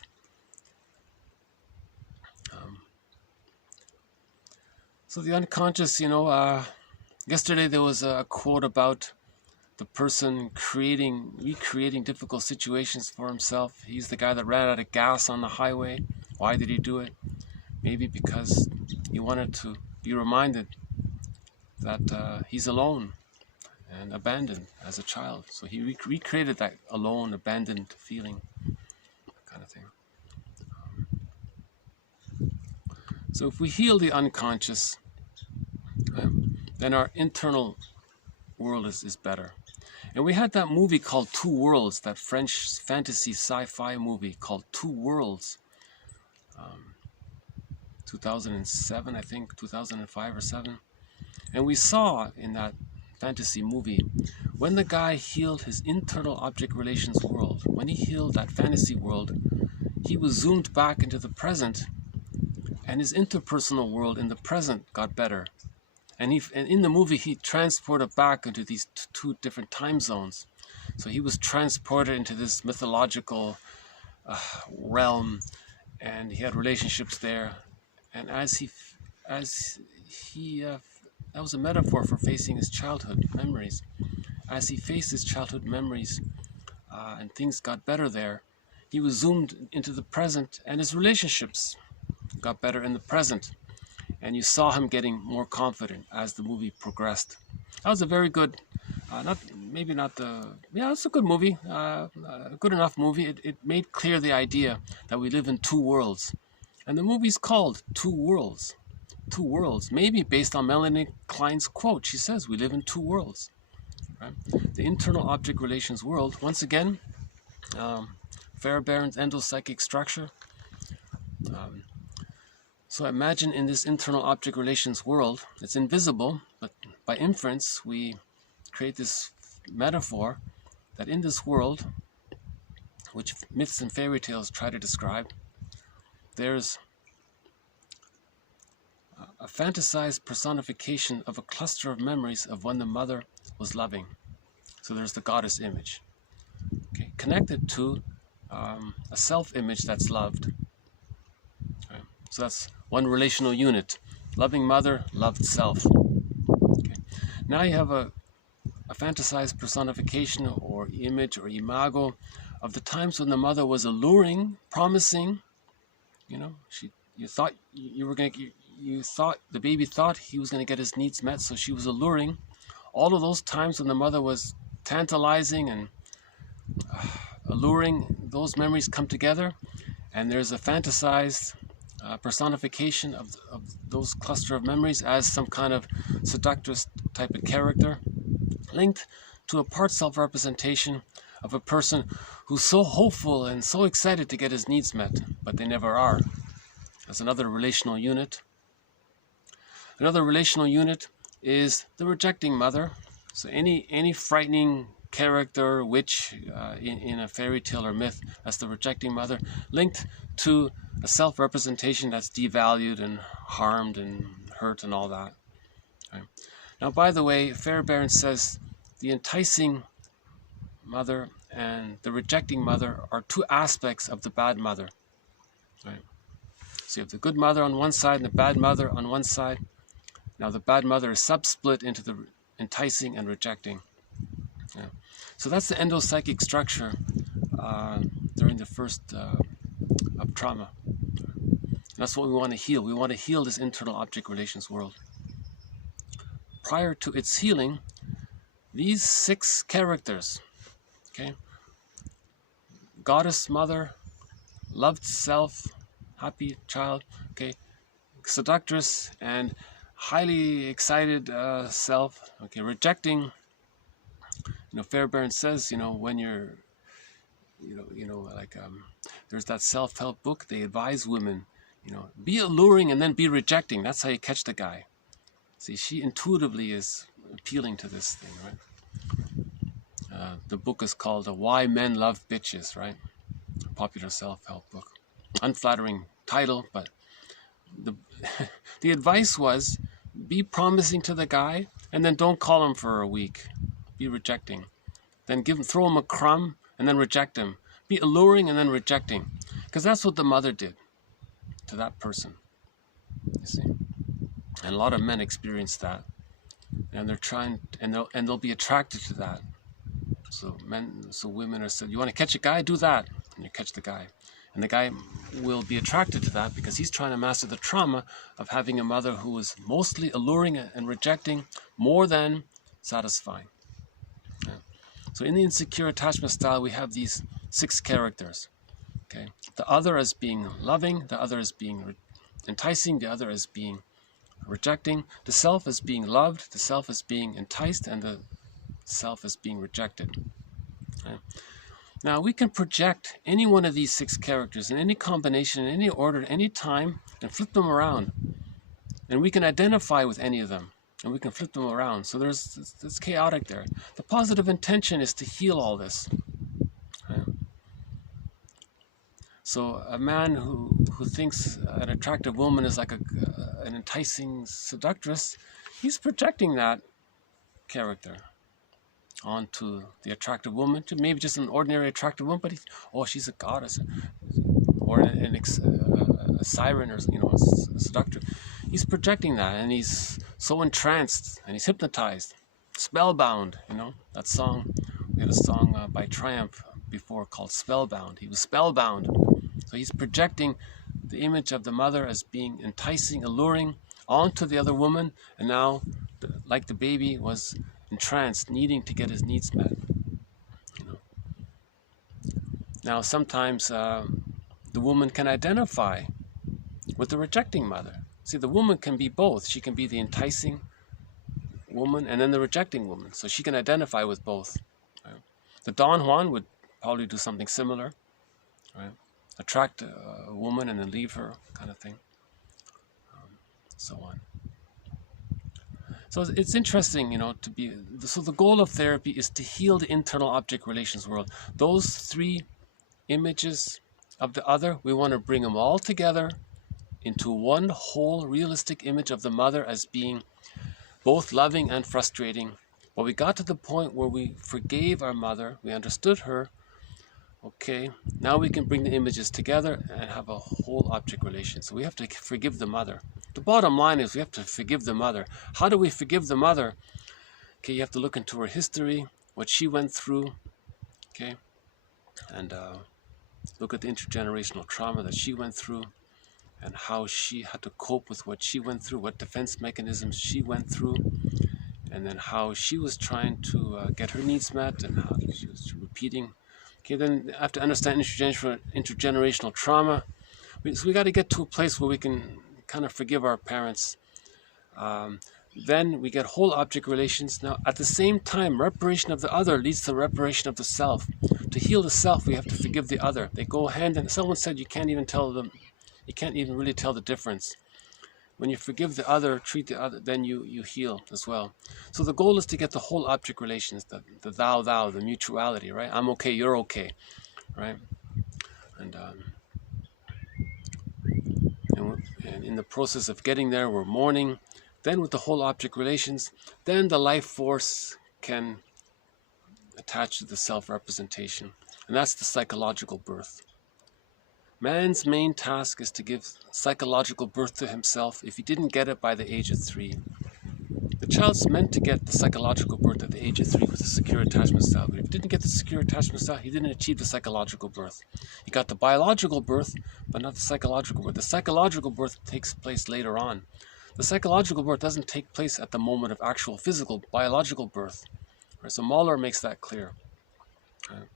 So the unconscious, yesterday there was a quote about the person recreating difficult situations for himself. He's the guy that ran out of gas on the highway. Why did he do it? Maybe because he wanted to be reminded that he's alone and abandoned as a child. So he recreated that alone, abandoned feeling, kind of thing. So if we heal the unconscious, then our internal world is better. And we had that movie called Two Worlds, that French fantasy sci-fi movie called Two Worlds. 2007, I think, 2005 or 7. And we saw in that fantasy movie, when the guy healed his internal object relations world, when he healed that fantasy world, he was zoomed back into the present, and his interpersonal world in the present got better. And in the movie, he transported back into these two different time zones. So he was transported into this mythological realm, and he had relationships there. And that was a metaphor for facing his childhood memories. As he faced his childhood memories and things got better there, he was zoomed into the present, and his relationships got better in the present. And you saw him getting more confident as the movie progressed. That was a very good, it's a good movie, a good enough movie. It made clear the idea that we live in two worlds. And the movie's called Two Worlds. Two worlds, maybe based on Melanie Klein's quote. She says we live in two worlds. Right? The internal object relations world, once again, Fairbairn's endopsychic structure. So imagine in this internal object relations world, it's invisible, but by inference we create this metaphor that in this world, which myths and fairy tales try to describe, there's a fantasized personification of a cluster of memories of when the mother was loving. So there's the goddess image, okay, connected to a self-image that's loved. Okay. So that's one relational unit: loving mother, loved self. Okay. Now you have a fantasized personification or image or imago of the times when the mother was alluring, promising. You know, you thought the baby thought he was going to get his needs met, so she was alluring. All of those times when the mother was tantalizing and alluring, those memories come together, and there's a fantasized personification of those cluster of memories as some kind of seductress type of character, linked to a part self-representation of a person who's so hopeful and so excited to get his needs met, but they never are. That's another relational unit. Another relational unit is the rejecting mother. So any frightening character, witch in a fairy tale or myth, that's the rejecting mother, linked to a self-representation that's devalued and harmed and hurt and all that. Okay. Now, by the way, Fairbairn says the enticing mother and the rejecting mother are two aspects of the bad mother. Right. So you have the good mother on one side and the bad mother on one side. Now the bad mother is sub-split into the enticing and rejecting. Yeah. So that's the endopsychic structure during the first of trauma. That's what we want to heal. We want to heal this internal object relations world. Prior to its healing, these 6 characters, okay, goddess mother, loved self, happy child, okay, seductress, and highly excited self, okay, rejecting. Fairbairn says, when you're, there's that self-help book. They advise women, be alluring and then be rejecting. That's how you catch the guy. See, she intuitively is appealing to this thing, right? The book is called Why Men Love Bitches, right? A popular self-help book. Unflattering title, but the advice was, be promising to the guy and then don't call him for a week. Be rejecting. Then throw him a crumb and then reject him. Be alluring and then rejecting. Because that's what the mother did to that person. You see? And a lot of men experience that. And they're trying, and they'll be attracted to that. So women are said, you want to catch a guy? Do that. And you catch the guy. And the guy will be attracted to that because he's trying to master the trauma of having a mother who is mostly alluring and rejecting more than satisfying. Yeah. So in the insecure attachment style, we have these 6 characters. Okay, the other as being loving, the other as being enticing, the other as being rejecting, the self as being loved, the self as being enticed, and the self as being rejected. Okay. Now we can project any one of these 6 characters in any combination, in any order, any time, and flip them around. And we can identify with any of them, and we can flip them around. So it's chaotic there. The positive intention is to heal all this. Right? So a man who thinks an attractive woman is like an enticing seductress, he's projecting that character onto the attractive woman, to maybe just an ordinary attractive woman, but she's a goddess, or a siren, or a seductress. He's projecting that, and he's so entranced, and he's hypnotized, spellbound. That song. We had a song by Triumph before called Spellbound. He was spellbound. So he's projecting the image of the mother as being enticing, alluring, onto the other woman, and now, like the baby, was entranced, needing to get his needs met. Now, sometimes the woman can identify with the rejecting mother. See, the woman can be both. She can be the enticing woman and then the rejecting woman. So she can identify with both. Right? The Don Juan would probably do something similar. Right? Attract a woman and then leave her, kind of thing. So on. So it's interesting, so the goal of therapy is to heal the internal object relations world. Those 3 images of the other, we want to bring them all together into one whole realistic image of the mother as being both loving and frustrating. But we got to the point where we forgave our mother, we understood her. Okay, now we can bring the images together and have a whole object relation. So we have to forgive the mother. The bottom line is we have to forgive the mother. How do we forgive the mother? Okay, you have to look into her history, what she went through, okay, and look at the intergenerational trauma that she went through, and how she had to cope with what she went through, what defense mechanisms she went through, and then how she was trying to get her needs met, and how she was repeating. Okay, then you have to understand intergenerational trauma. So we got to get to a place where we can kind of forgive our parents. Then we get whole object relations. Now, at the same time, reparation of the other leads to reparation of the self. To heal the self, we have to forgive the other. They go hand in. Someone said you can't even really tell the difference. When you forgive the other, treat the other, then you heal as well. So the goal is to get the whole object relations, the thou, the mutuality, right? I'm okay, you're okay, right? And in the process of getting there, we're mourning. Then with the whole object relations, then the life force can attach to the self-representation. And that's the psychological birth. Man's main task is to give psychological birth to himself if he didn't get it by the age of 3. The child's meant to get the psychological birth at the age of 3 with a secure attachment style. But if he didn't get the secure attachment style, he didn't achieve the psychological birth. He got the biological birth, but not the psychological birth. The psychological birth takes place later on. The psychological birth doesn't take place at the moment of actual physical, biological birth. Right? So Mahler makes that clear. Right?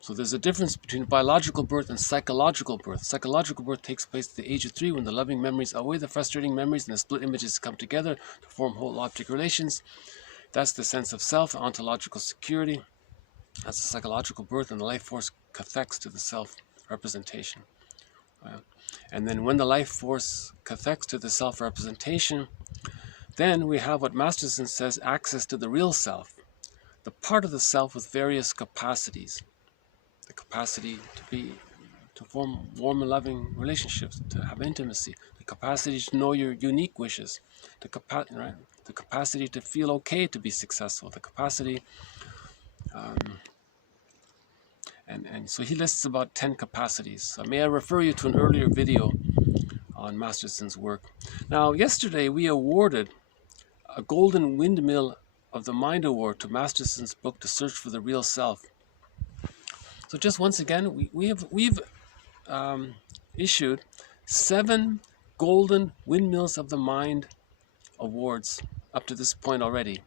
So there's a difference between biological birth and psychological birth. Psychological birth takes place at the age of 3 when the loving memories outweigh the frustrating memories and the split images come together to form whole object relations. That's the sense of self, ontological security. That's the psychological birth, and the life force cathects to the self-representation. And then when the life force cathects to the self-representation, then we have what Masterson says, access to the real self, the part of the self with various capacities. The capacity to form warm and loving relationships, to have intimacy, the capacity to know your unique wishes, the capacity to feel okay to be successful, the capacity, and so he lists about 10 capacities. So may I refer you to an earlier video on Masterson's work. Now, yesterday we awarded a Golden Windmill of the Mind Award to Masterson's book, To Search for the Real Self. So just once again, we've issued 7 Golden Windmills of the Mind awards up to this point already.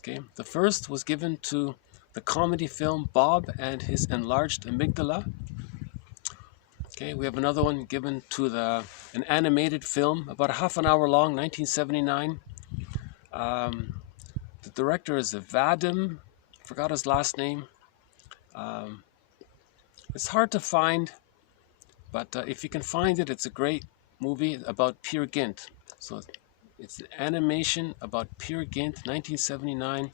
Okay, the first was given to the comedy film Bob and His Enlarged Amygdala. Okay, we have another one given to an animated film, about a half an hour long, 1979. The director is Vadim, forgot his last name. It's hard to find, but if you can find it, it's a great movie about Peer Gynt. So it's an animation about Peer Gynt, 1979.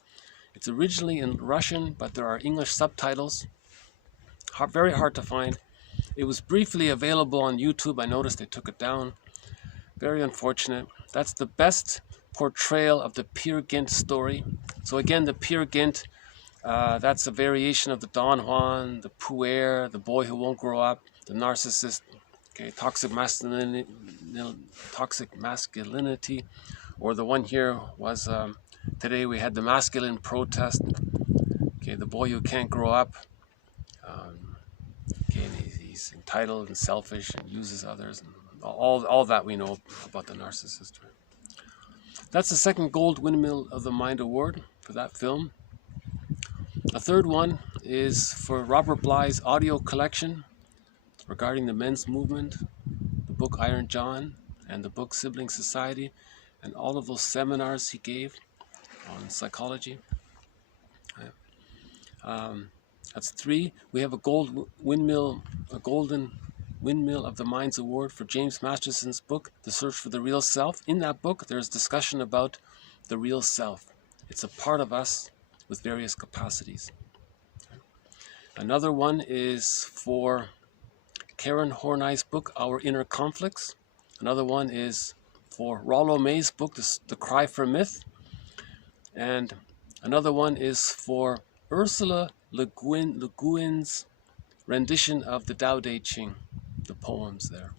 It's originally in Russian, but there are English subtitles. Very hard to find. It was briefly available on YouTube. I noticed they took it down. Very unfortunate. That's the best portrayal of the Peer Gynt story. So again, the Peer Gynt, that's a variation of the Don Juan, the puer, the boy who won't grow up, the narcissist, okay, toxic masculinity, or the one here was, today we had the masculine protest, okay, the boy who can't grow up, okay, and he's entitled and selfish and uses others, and all that we know about the narcissist. That's the second Gold Windmill of the Mind Award for that film. A third one is for Robert Bly's audio collection regarding the men's movement, the book Iron John, and the book Sibling Society, and all of those seminars he gave on psychology. That's three. We have a golden windmill of the Mind's Award for James Masterson's book, The Search for the Real Self. In that book, there's discussion about the real self. It's a part of us with various capacities. Another one is for Karen Horney's book, Our Inner Conflicts. Another one is for Rollo May's book, The Cry for Myth. And another one is for Ursula Le Guin's rendition of the Tao Te Ching, the poems there.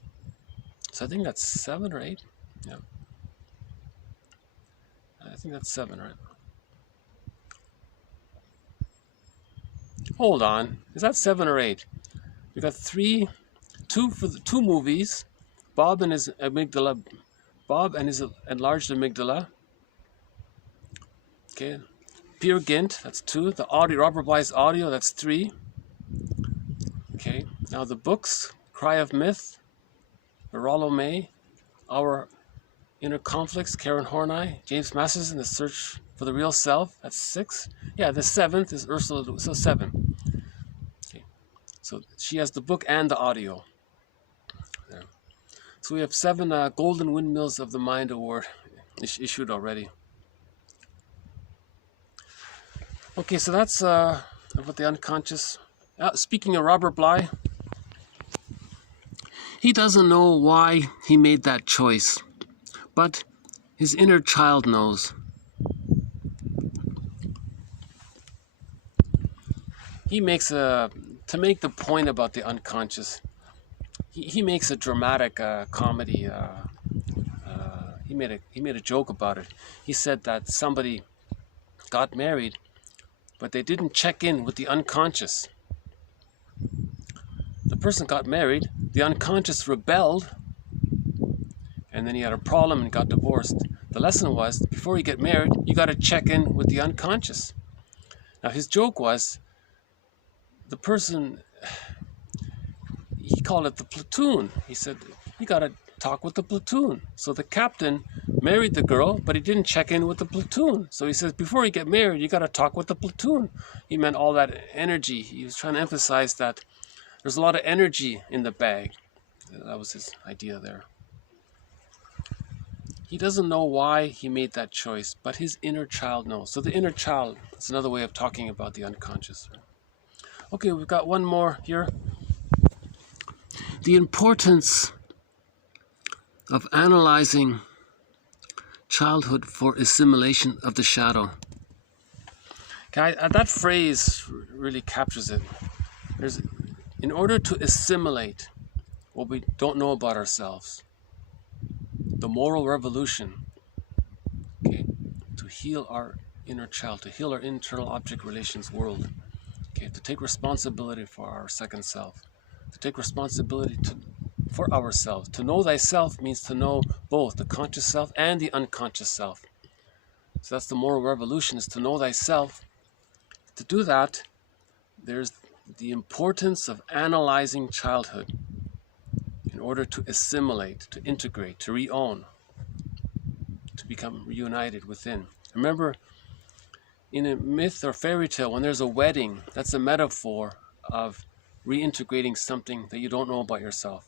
So I think that's 7 or 8. Yeah. I think that's 7, right? Hold on. Is that 7 or 8? We got 2 for the 2 movies. Bob and his enlarged amygdala. Okay. Peer Gynt, that's 2. The audio, Robert Bly's audio, that's 3. Okay. Now the books, Cry of Myth, Rollo May, Our Inner Conflicts, Karen Horney, James Masterson, The Search for the Real Self, that's 6. Yeah, the 7th is Ursula, so 7. Okay. So she has the book and the audio. There. So we have 7 Golden Windmills of the Mind Award issued already. Okay, so that's about the unconscious. Speaking of Robert Bly, he doesn't know why he made that choice, but his inner child knows. He makes to make the point about the unconscious, he makes a dramatic comedy. He made a joke about it. He said that somebody got married, but they didn't check in with the unconscious. The person got married, the unconscious rebelled, and then he had a problem and got divorced. The lesson was, before you get married, you got to check in with the unconscious. Now his joke was, the person, he called it the platoon. He said, you got to talk with the platoon. So the captain married the girl, but he didn't check in with the platoon. So he says, before you get married, you got to talk with the platoon. He meant all that energy. He was trying to emphasize that there's a lot of energy in the bag. That was his idea there. He doesn't know why he made that choice, but his inner child knows. So the inner child is another way of talking about the unconscious. Okay, we've got one more here. The importance of analyzing childhood for assimilation of the shadow. Okay, that phrase really captures it. In order to assimilate what we don't know about ourselves, the moral revolution, okay, to heal our inner child, to heal our internal object relations world, okay, to take responsibility for our second self, to take responsibility for ourselves. To know thyself means to know both the conscious self and the unconscious self. So that's the moral revolution, is to know thyself. To do that, there's the importance of analyzing childhood in order to assimilate, to integrate, to re-own, to become reunited within. Remember, in a myth or fairy tale, when there's a wedding, that's a metaphor of reintegrating something that you don't know about yourself.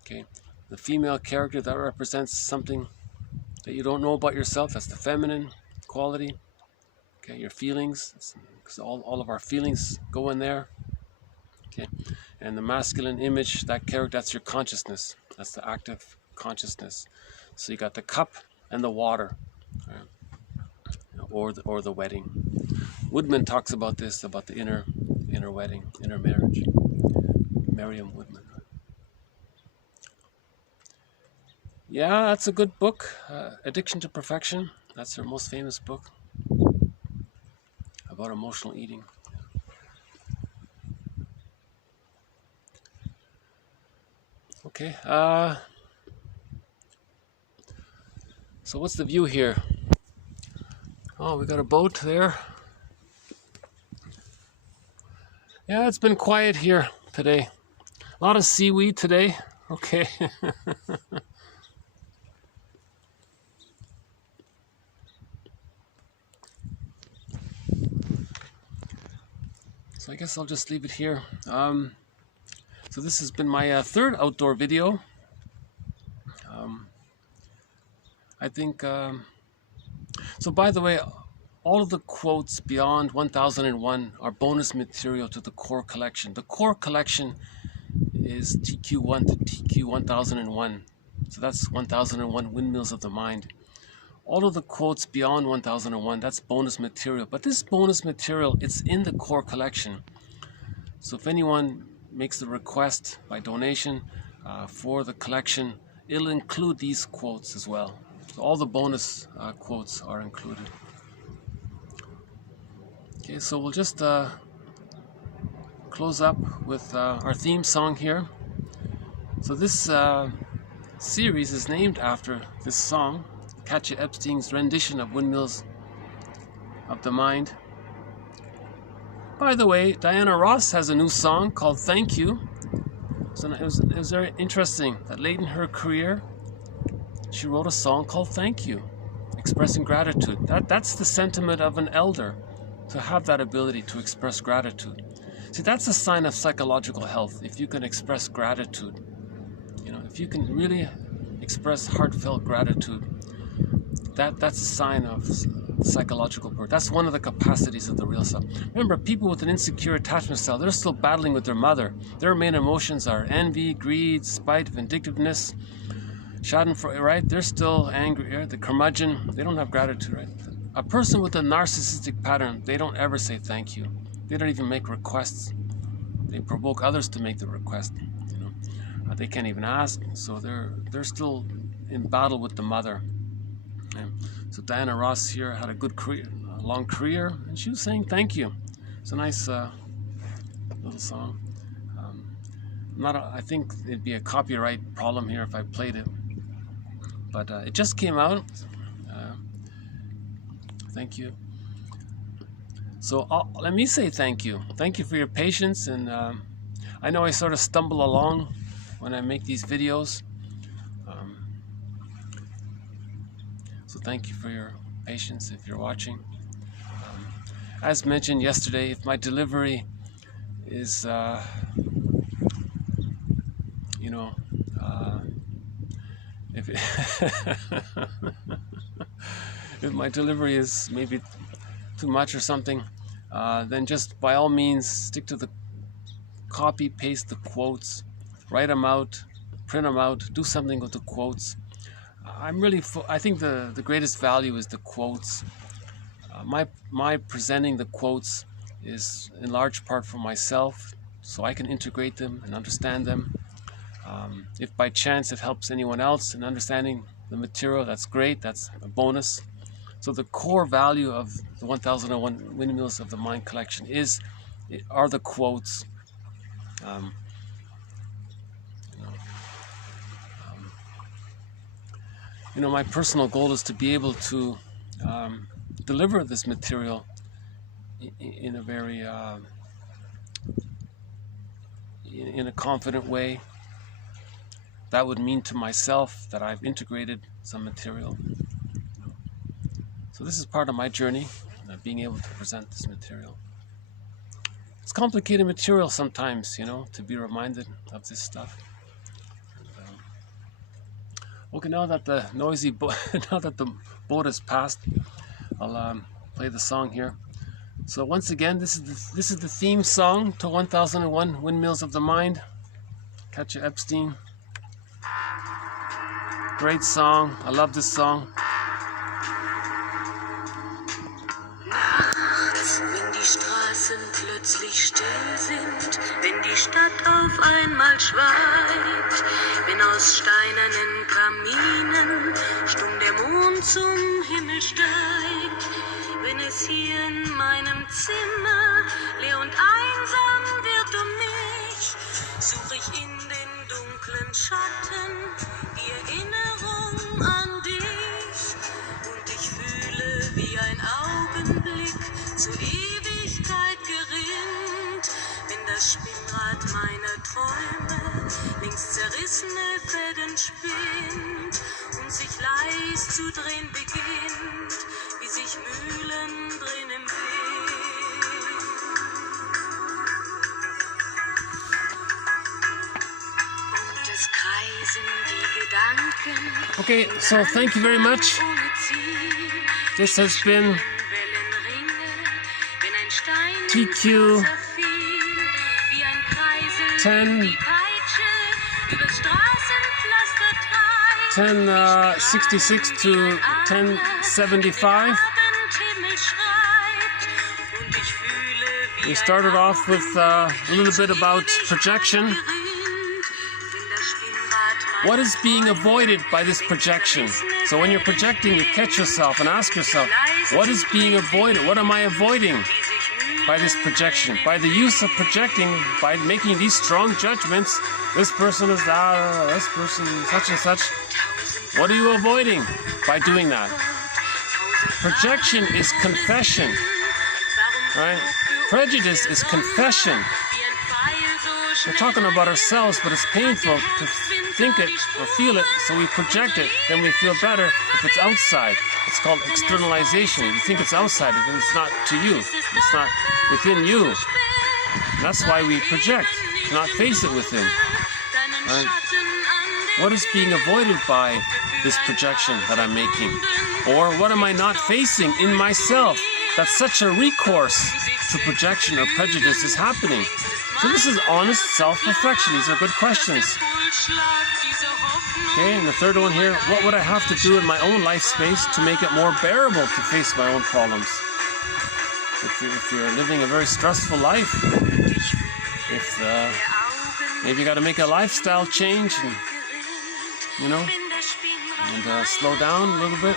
Okay, the female character, that represents something that you don't know about yourself. That's the feminine quality. Okay, your feelings, because all of our feelings go in there. Okay, and the masculine image, that character, that's your consciousness. That's the active consciousness. So you got the cup and the water, right? or the wedding. Woodman talks about this, about the inner wedding, inner marriage. Merriam Woodman. Yeah, that's a good book. Addiction to Perfection. That's her most famous book about emotional eating. Okay. So what's the view here? Oh, we got a boat there. Yeah, it's been quiet here today. A lot of seaweed today. Okay. So I guess I'll just leave it here. So this has been my third outdoor video. I think, so by the way, all of the quotes beyond 1001 are bonus material to the core collection. The core collection is TQ1 to TQ1001. So that's 1001 Windmills of the Mind. All of the quotes beyond 1001, that's bonus material. But this bonus material, it's in the core collection. So if anyone makes the request by donation for the collection, it'll include these quotes as well. So all the bonus quotes are included. Okay, so we'll just close up with our theme song here. So this series is named after this song, Katja Epstein's rendition of Windmills of the Mind. By the way, Diana Ross has a new song called Thank You. So it was very interesting that late in her career, she wrote a song called Thank You, expressing gratitude. That's the sentiment of an elder, to have that ability to express gratitude. See, that's a sign of psychological health, if you can express gratitude. You know, if you can really express heartfelt gratitude, that's a sign of psychological birth. That's one of the capacities of the real self. Remember, people with an insecure attachment style, they're still battling with their mother. Their main emotions are envy, greed, spite, vindictiveness, schadenfreude, right? They're still angry, right? The curmudgeon, they don't have gratitude, right? A person with a narcissistic pattern, they don't ever say thank you. They don't even make requests. They provoke others to make the request. You know, they can't even ask. So they're still in battle with the mother. And so Diana Ross here had a good career, a long career, and she was saying thank you. It's a nice little song. I think it'd be a copyright problem here if I played it, but it just came out. Thank you. So let me say thank you. Thank you for your patience, and I know I sort of stumble along when I make these videos. So thank you for your patience if you're watching. As mentioned yesterday, if my delivery is, you know, if my delivery is maybe too much or something, then just by all means stick to the copy, paste the quotes, write them out, print them out, do something with the quotes. I think the greatest value is the quotes. My presenting the quotes is in large part for myself, so I can integrate them and understand them. If by chance it helps anyone else in understanding the material, that's great, that's a bonus. So the core value of the 1001 Windmills of the Mind collection are the quotes. You know, my personal goal is to be able to deliver this material in a very in a confident way. That would mean to myself that I've integrated some material. So this is part of my journey. being able to present this material. It's complicated material sometimes, you know, to be reminded of this stuff. Okay, now that the noisy now that the boat has passed, I'll play the song here. So once again, this is the theme song to 1001 Windmills of the Mind. Katja Epstein. Great song. I love this song. Nachts, wenn die Straßen plötzlich still sind, wenn die Stadt auf einmal schweigt, wenn aus steinernen Kaminen stumm der Mond zum Himmel steigt, wenn es hier in meinem Zimmer leer und einsam wird mich, suche ich in den dunklen Schatten die Erinnerung an dich und ich fühle, wie ein Augenblick zur Ewigkeit gerinnt, wenn das Spinnrad meiner Träume links zerrissene Fäden spinnt und sich leis zu drehen beginnt, wie sich Mühlen drehen im Wind. Und es kreisen die Gedanken. Okay, so thank you very much. This has been TQ 1066 to 1075. We started off with a little bit about projection. What is being avoided by this projection? So when you're projecting, you catch yourself and ask yourself, what is being avoided? What am I avoiding by this projection? By the use of projecting, by making these strong judgments, this person is that, this person such and such. What are you avoiding by doing that? Projection is confession, right? Prejudice is confession. We're talking about ourselves, but it's painful to think it or feel it, so we project it, then we feel better if it's outside. It's called externalization. You think it's outside, then it's not to you. It's not within you. And that's why we project, to not face it within. Right? What is being avoided by this projection that I'm making? Or what am I not facing in myself? That such a recourse to projection or prejudice is happening. So this is honest self-reflection. These are good questions. Okay, and the third one here, what would I have to do in my own life space to make it more bearable to face my own problems? If you're living a very stressful life, if maybe you got to make a lifestyle change, and, you know, and slow down a little bit.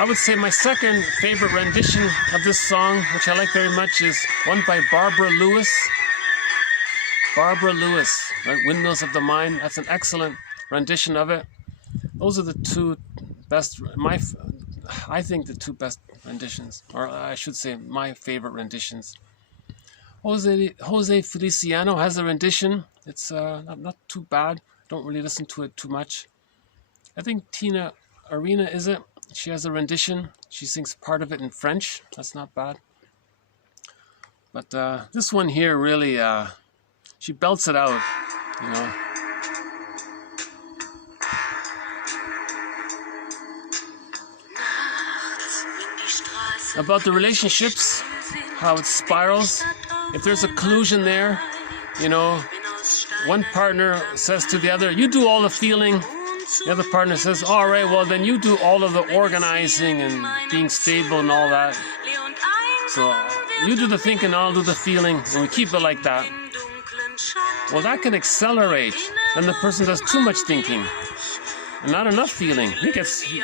I would say my second favorite rendition of this song, which I like very much, is one by Barbara Lewis. Barbara Lewis, right? Windmills of the Mind. That's an excellent rendition of it. Those are the two best, I think the two best renditions, or I should say my favorite renditions. Jose Feliciano has a rendition. It's not too bad. Don't really listen to it too much. I think Tina Arena, is it? She has a rendition. She sings part of it in French. That's not bad. But this one here really, she belts it out, you know. About the relationships, how it spirals. If there's a collusion there, you know, one partner says to the other, you do all the feeling. The other partner says, all right, well, then you do all of the organizing and being stable and all that. So you do the thinking, I'll do the feeling, and we keep it like that. Well, that can accelerate. Then the person does too much thinking and not enough feeling.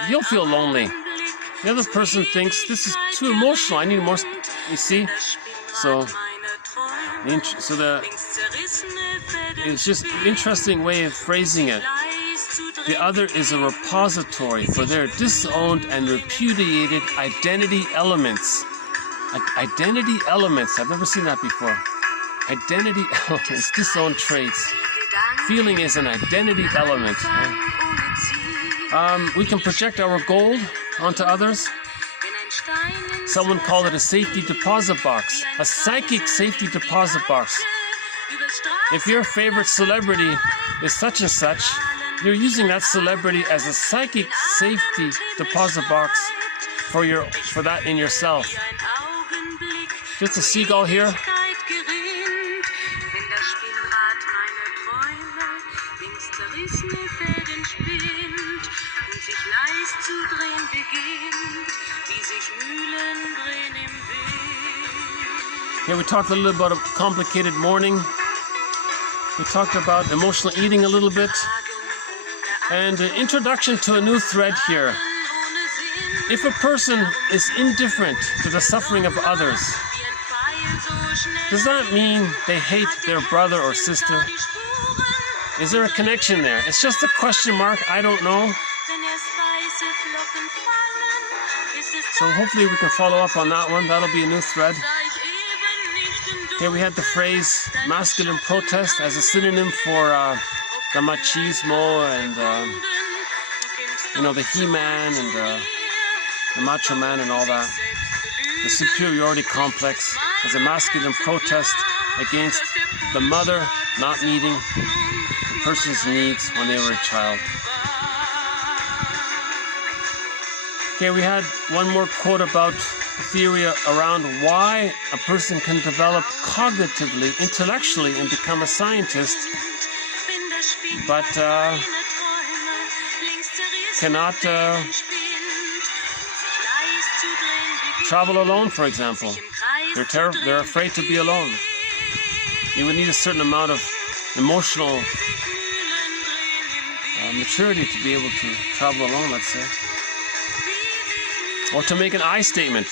You'll feel lonely. The other person thinks this is too emotional. I need more. You see, so it's just an interesting way of phrasing it. The other is a repository for their disowned and repudiated identity elements. Identity elements. I've never seen that before. Identity elements, disowned traits. Feeling is an identity element. We can project our gold onto others. Someone called it a safety deposit box, a psychic safety deposit box. If your favorite celebrity is such and such, you're using that celebrity as a psychic safety deposit box for that in yourself. Just a seagull here. Here we talked a little about a complicated morning. We talked about emotional eating a little bit. And an introduction to a new thread here. If a person is indifferent to the suffering of others, does that mean they hate their brother or sister? Is there a connection there? It's just a question mark. I don't know. So hopefully we can follow up on that one. That'll be a new thread. Here we had the phrase masculine protest as a synonym for the machismo and the he-man and the macho man and all that. The superiority complex as a masculine protest against the mother not meeting the person's needs when they were a child. Okay, we had one more quote about theory around why a person can develop cognitively, intellectually, and become a scientist, but cannot travel alone, for example. They're afraid to be alone. You would need a certain amount of emotional maturity to be able to travel alone, let's say. Or to make an I statement.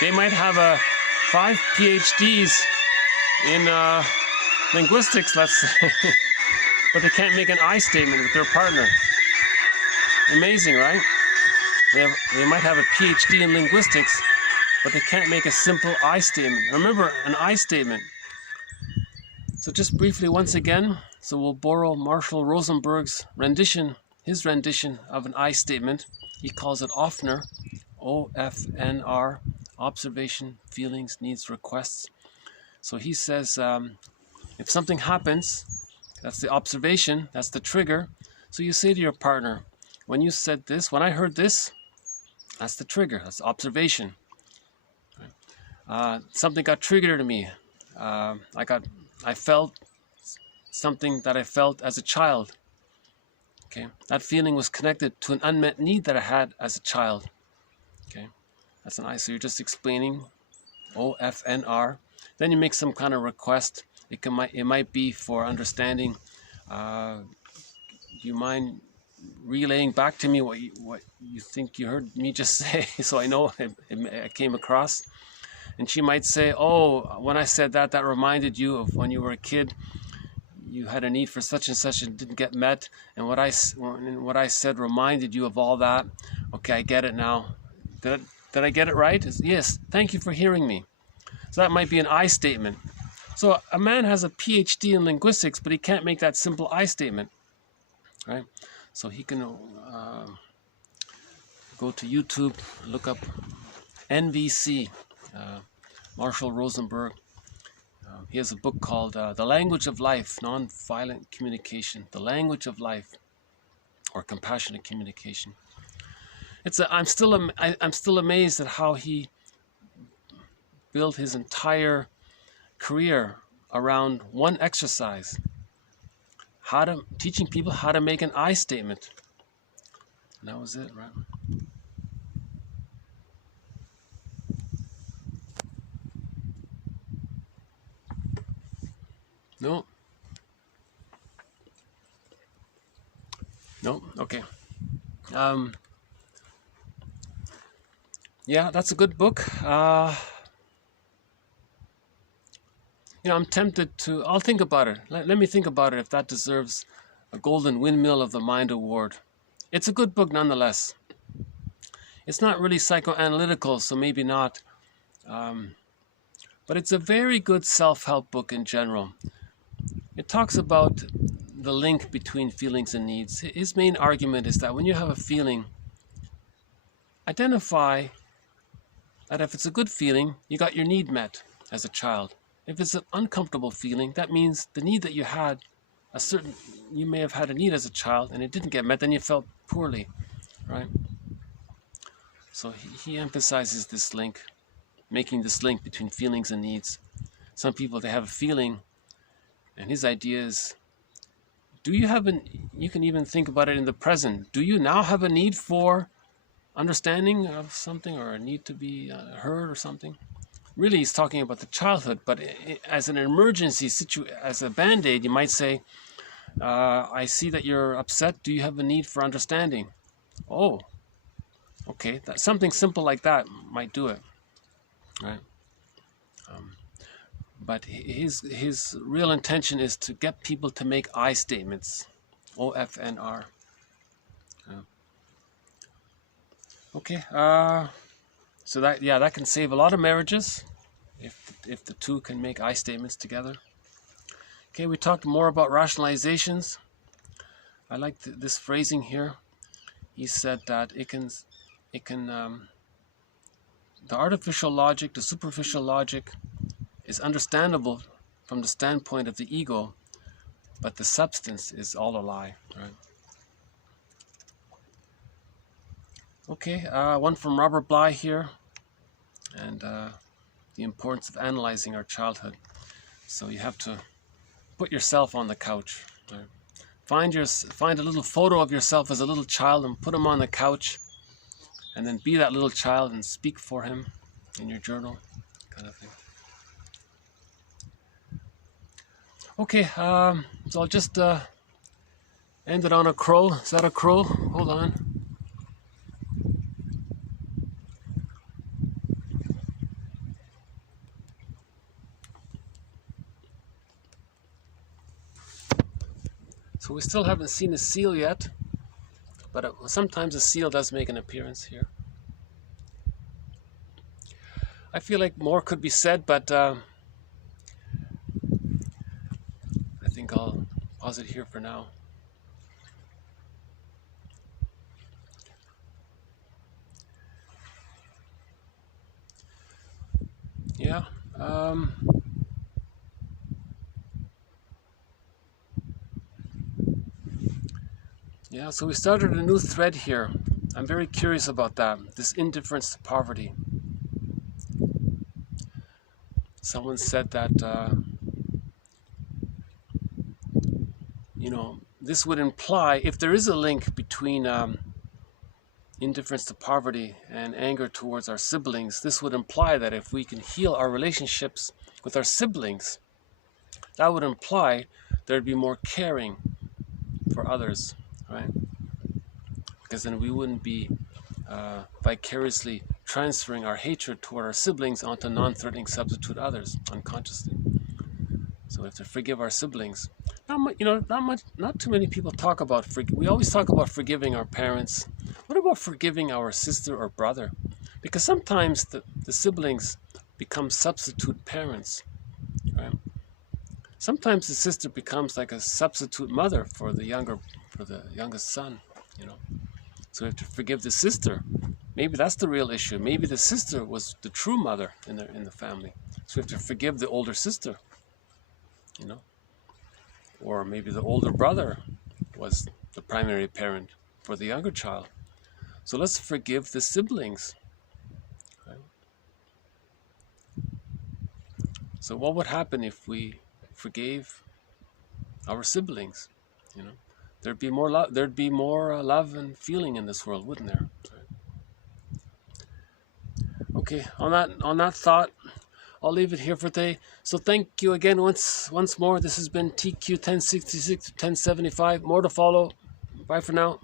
They might have 5 PhDs in linguistics, let's say, but they can't make an I statement with their partner. Amazing, right? They might have a PhD in linguistics, but they can't make a simple I statement. Remember, an I statement. So just briefly once again, so we'll borrow Marshall Rosenberg's rendition, his rendition of an I statement. He calls it OFNR, O-F-N-R, observation, feelings, needs, requests. So he says, if something happens, that's the observation, that's the trigger. So you say to your partner, when you said this, when I heard this, that's the trigger, that's observation. Something got triggered to me. I felt something that I felt as a child. Okay, that feeling was connected to an unmet need that I had as a child. Okay, that's an I. So you're just explaining OFNR. Then you make some kind of request. It might be for understanding. Do you mind relaying back to me what you think you heard me just say, so I know it came across? And she might say, oh, when I said that, that reminded you of when you were a kid. You had a need for such and such and didn't get met, and what I said reminded you of all that. Okay, I get it now. Did I get it right? Yes, thank you for hearing me. So that might be an I statement. So a man has a PhD in linguistics, but he can't make that simple I statement, right? So he can go to YouTube, look up NVC, Marshall Rosenberg. He has a book called The Language of Life, Nonviolent Communication, The Language of Life, or Compassionate Communication. I'm still amazed at how he built his entire career around one exercise, teaching people how to make an I statement. And that was it, right? No. No? Okay. Yeah, that's a good book. I'm tempted to. I'll think about it. Let me think about it if that deserves a Golden Windmill of the Mind award. It's a good book nonetheless. It's not really psychoanalytical, so maybe not. But it's a very good self-help book in general. It talks about the link between feelings and needs. His main argument is that when you have a feeling, identify that if it's a good feeling, you got your need met as a child. If it's an uncomfortable feeling, that means the need that you had, you may have had a need as a child and it didn't get met, then you felt poorly, right? So he emphasizes this link, making this link between feelings and needs. Some people, they have a feeling, and his idea is, you can even think about it in the present. Do you now have a need for understanding of something, or a need to be heard or something? Really, he's talking about the childhood, but as an emergency situation, as a band-aid, you might say, I see that you're upset. Do you have a need for understanding? Oh, okay. Something simple like that might do it, right? But his real intention is to get people to make I statements, OFNR. Okay. So that can save a lot of marriages if the two can make I statements together. Okay, we talked more about rationalizations. I like this phrasing here. He said that the artificial logic, the superficial logic, is understandable from the standpoint of the ego, but the substance is all a lie, right? Okay, one from Robert Bly here, and the importance of analyzing our childhood. So you have to put yourself on the couch, right? Find a little photo of yourself as a little child and put him on the couch, and then be that little child and speak for him in your journal, kind of thing. Okay, so I'll just end it on a crow. Is that a crow? Hold on. So we still haven't seen a seal yet, but sometimes a seal does make an appearance here. I feel like more could be said, but I think I'll pause it here for now. Yeah. Yeah, so we started a new thread here. I'm very curious about that, this indifference to poverty. Someone said that, this would imply, if there is a link between indifference to poverty and anger towards our siblings, this would imply that if we can heal our relationships with our siblings, that would imply there'd be more caring for others, right? Because then we wouldn't be vicariously transferring our hatred toward our siblings onto non-threatening substitute others unconsciously. So we have to forgive our siblings. Not too many people talk about we always talk about forgiving our parents. What about forgiving our sister or brother? Because sometimes the siblings become substitute parents, right? Sometimes the sister becomes like a substitute mother for the youngest son, So we have to forgive the sister. Maybe that's the real issue. Maybe the sister was the true mother in the family. So we have to forgive the older sister, Or maybe the older brother was the primary parent for the younger child. So let's forgive the siblings. Right? So what would happen if we forgave our siblings? There'd be more love. There'd be more love and feeling in this world, wouldn't there? Right. Okay. On that thought, I'll leave it here for today. So thank you again once more. This has been TQ 1066 1075. More to follow. Bye for now.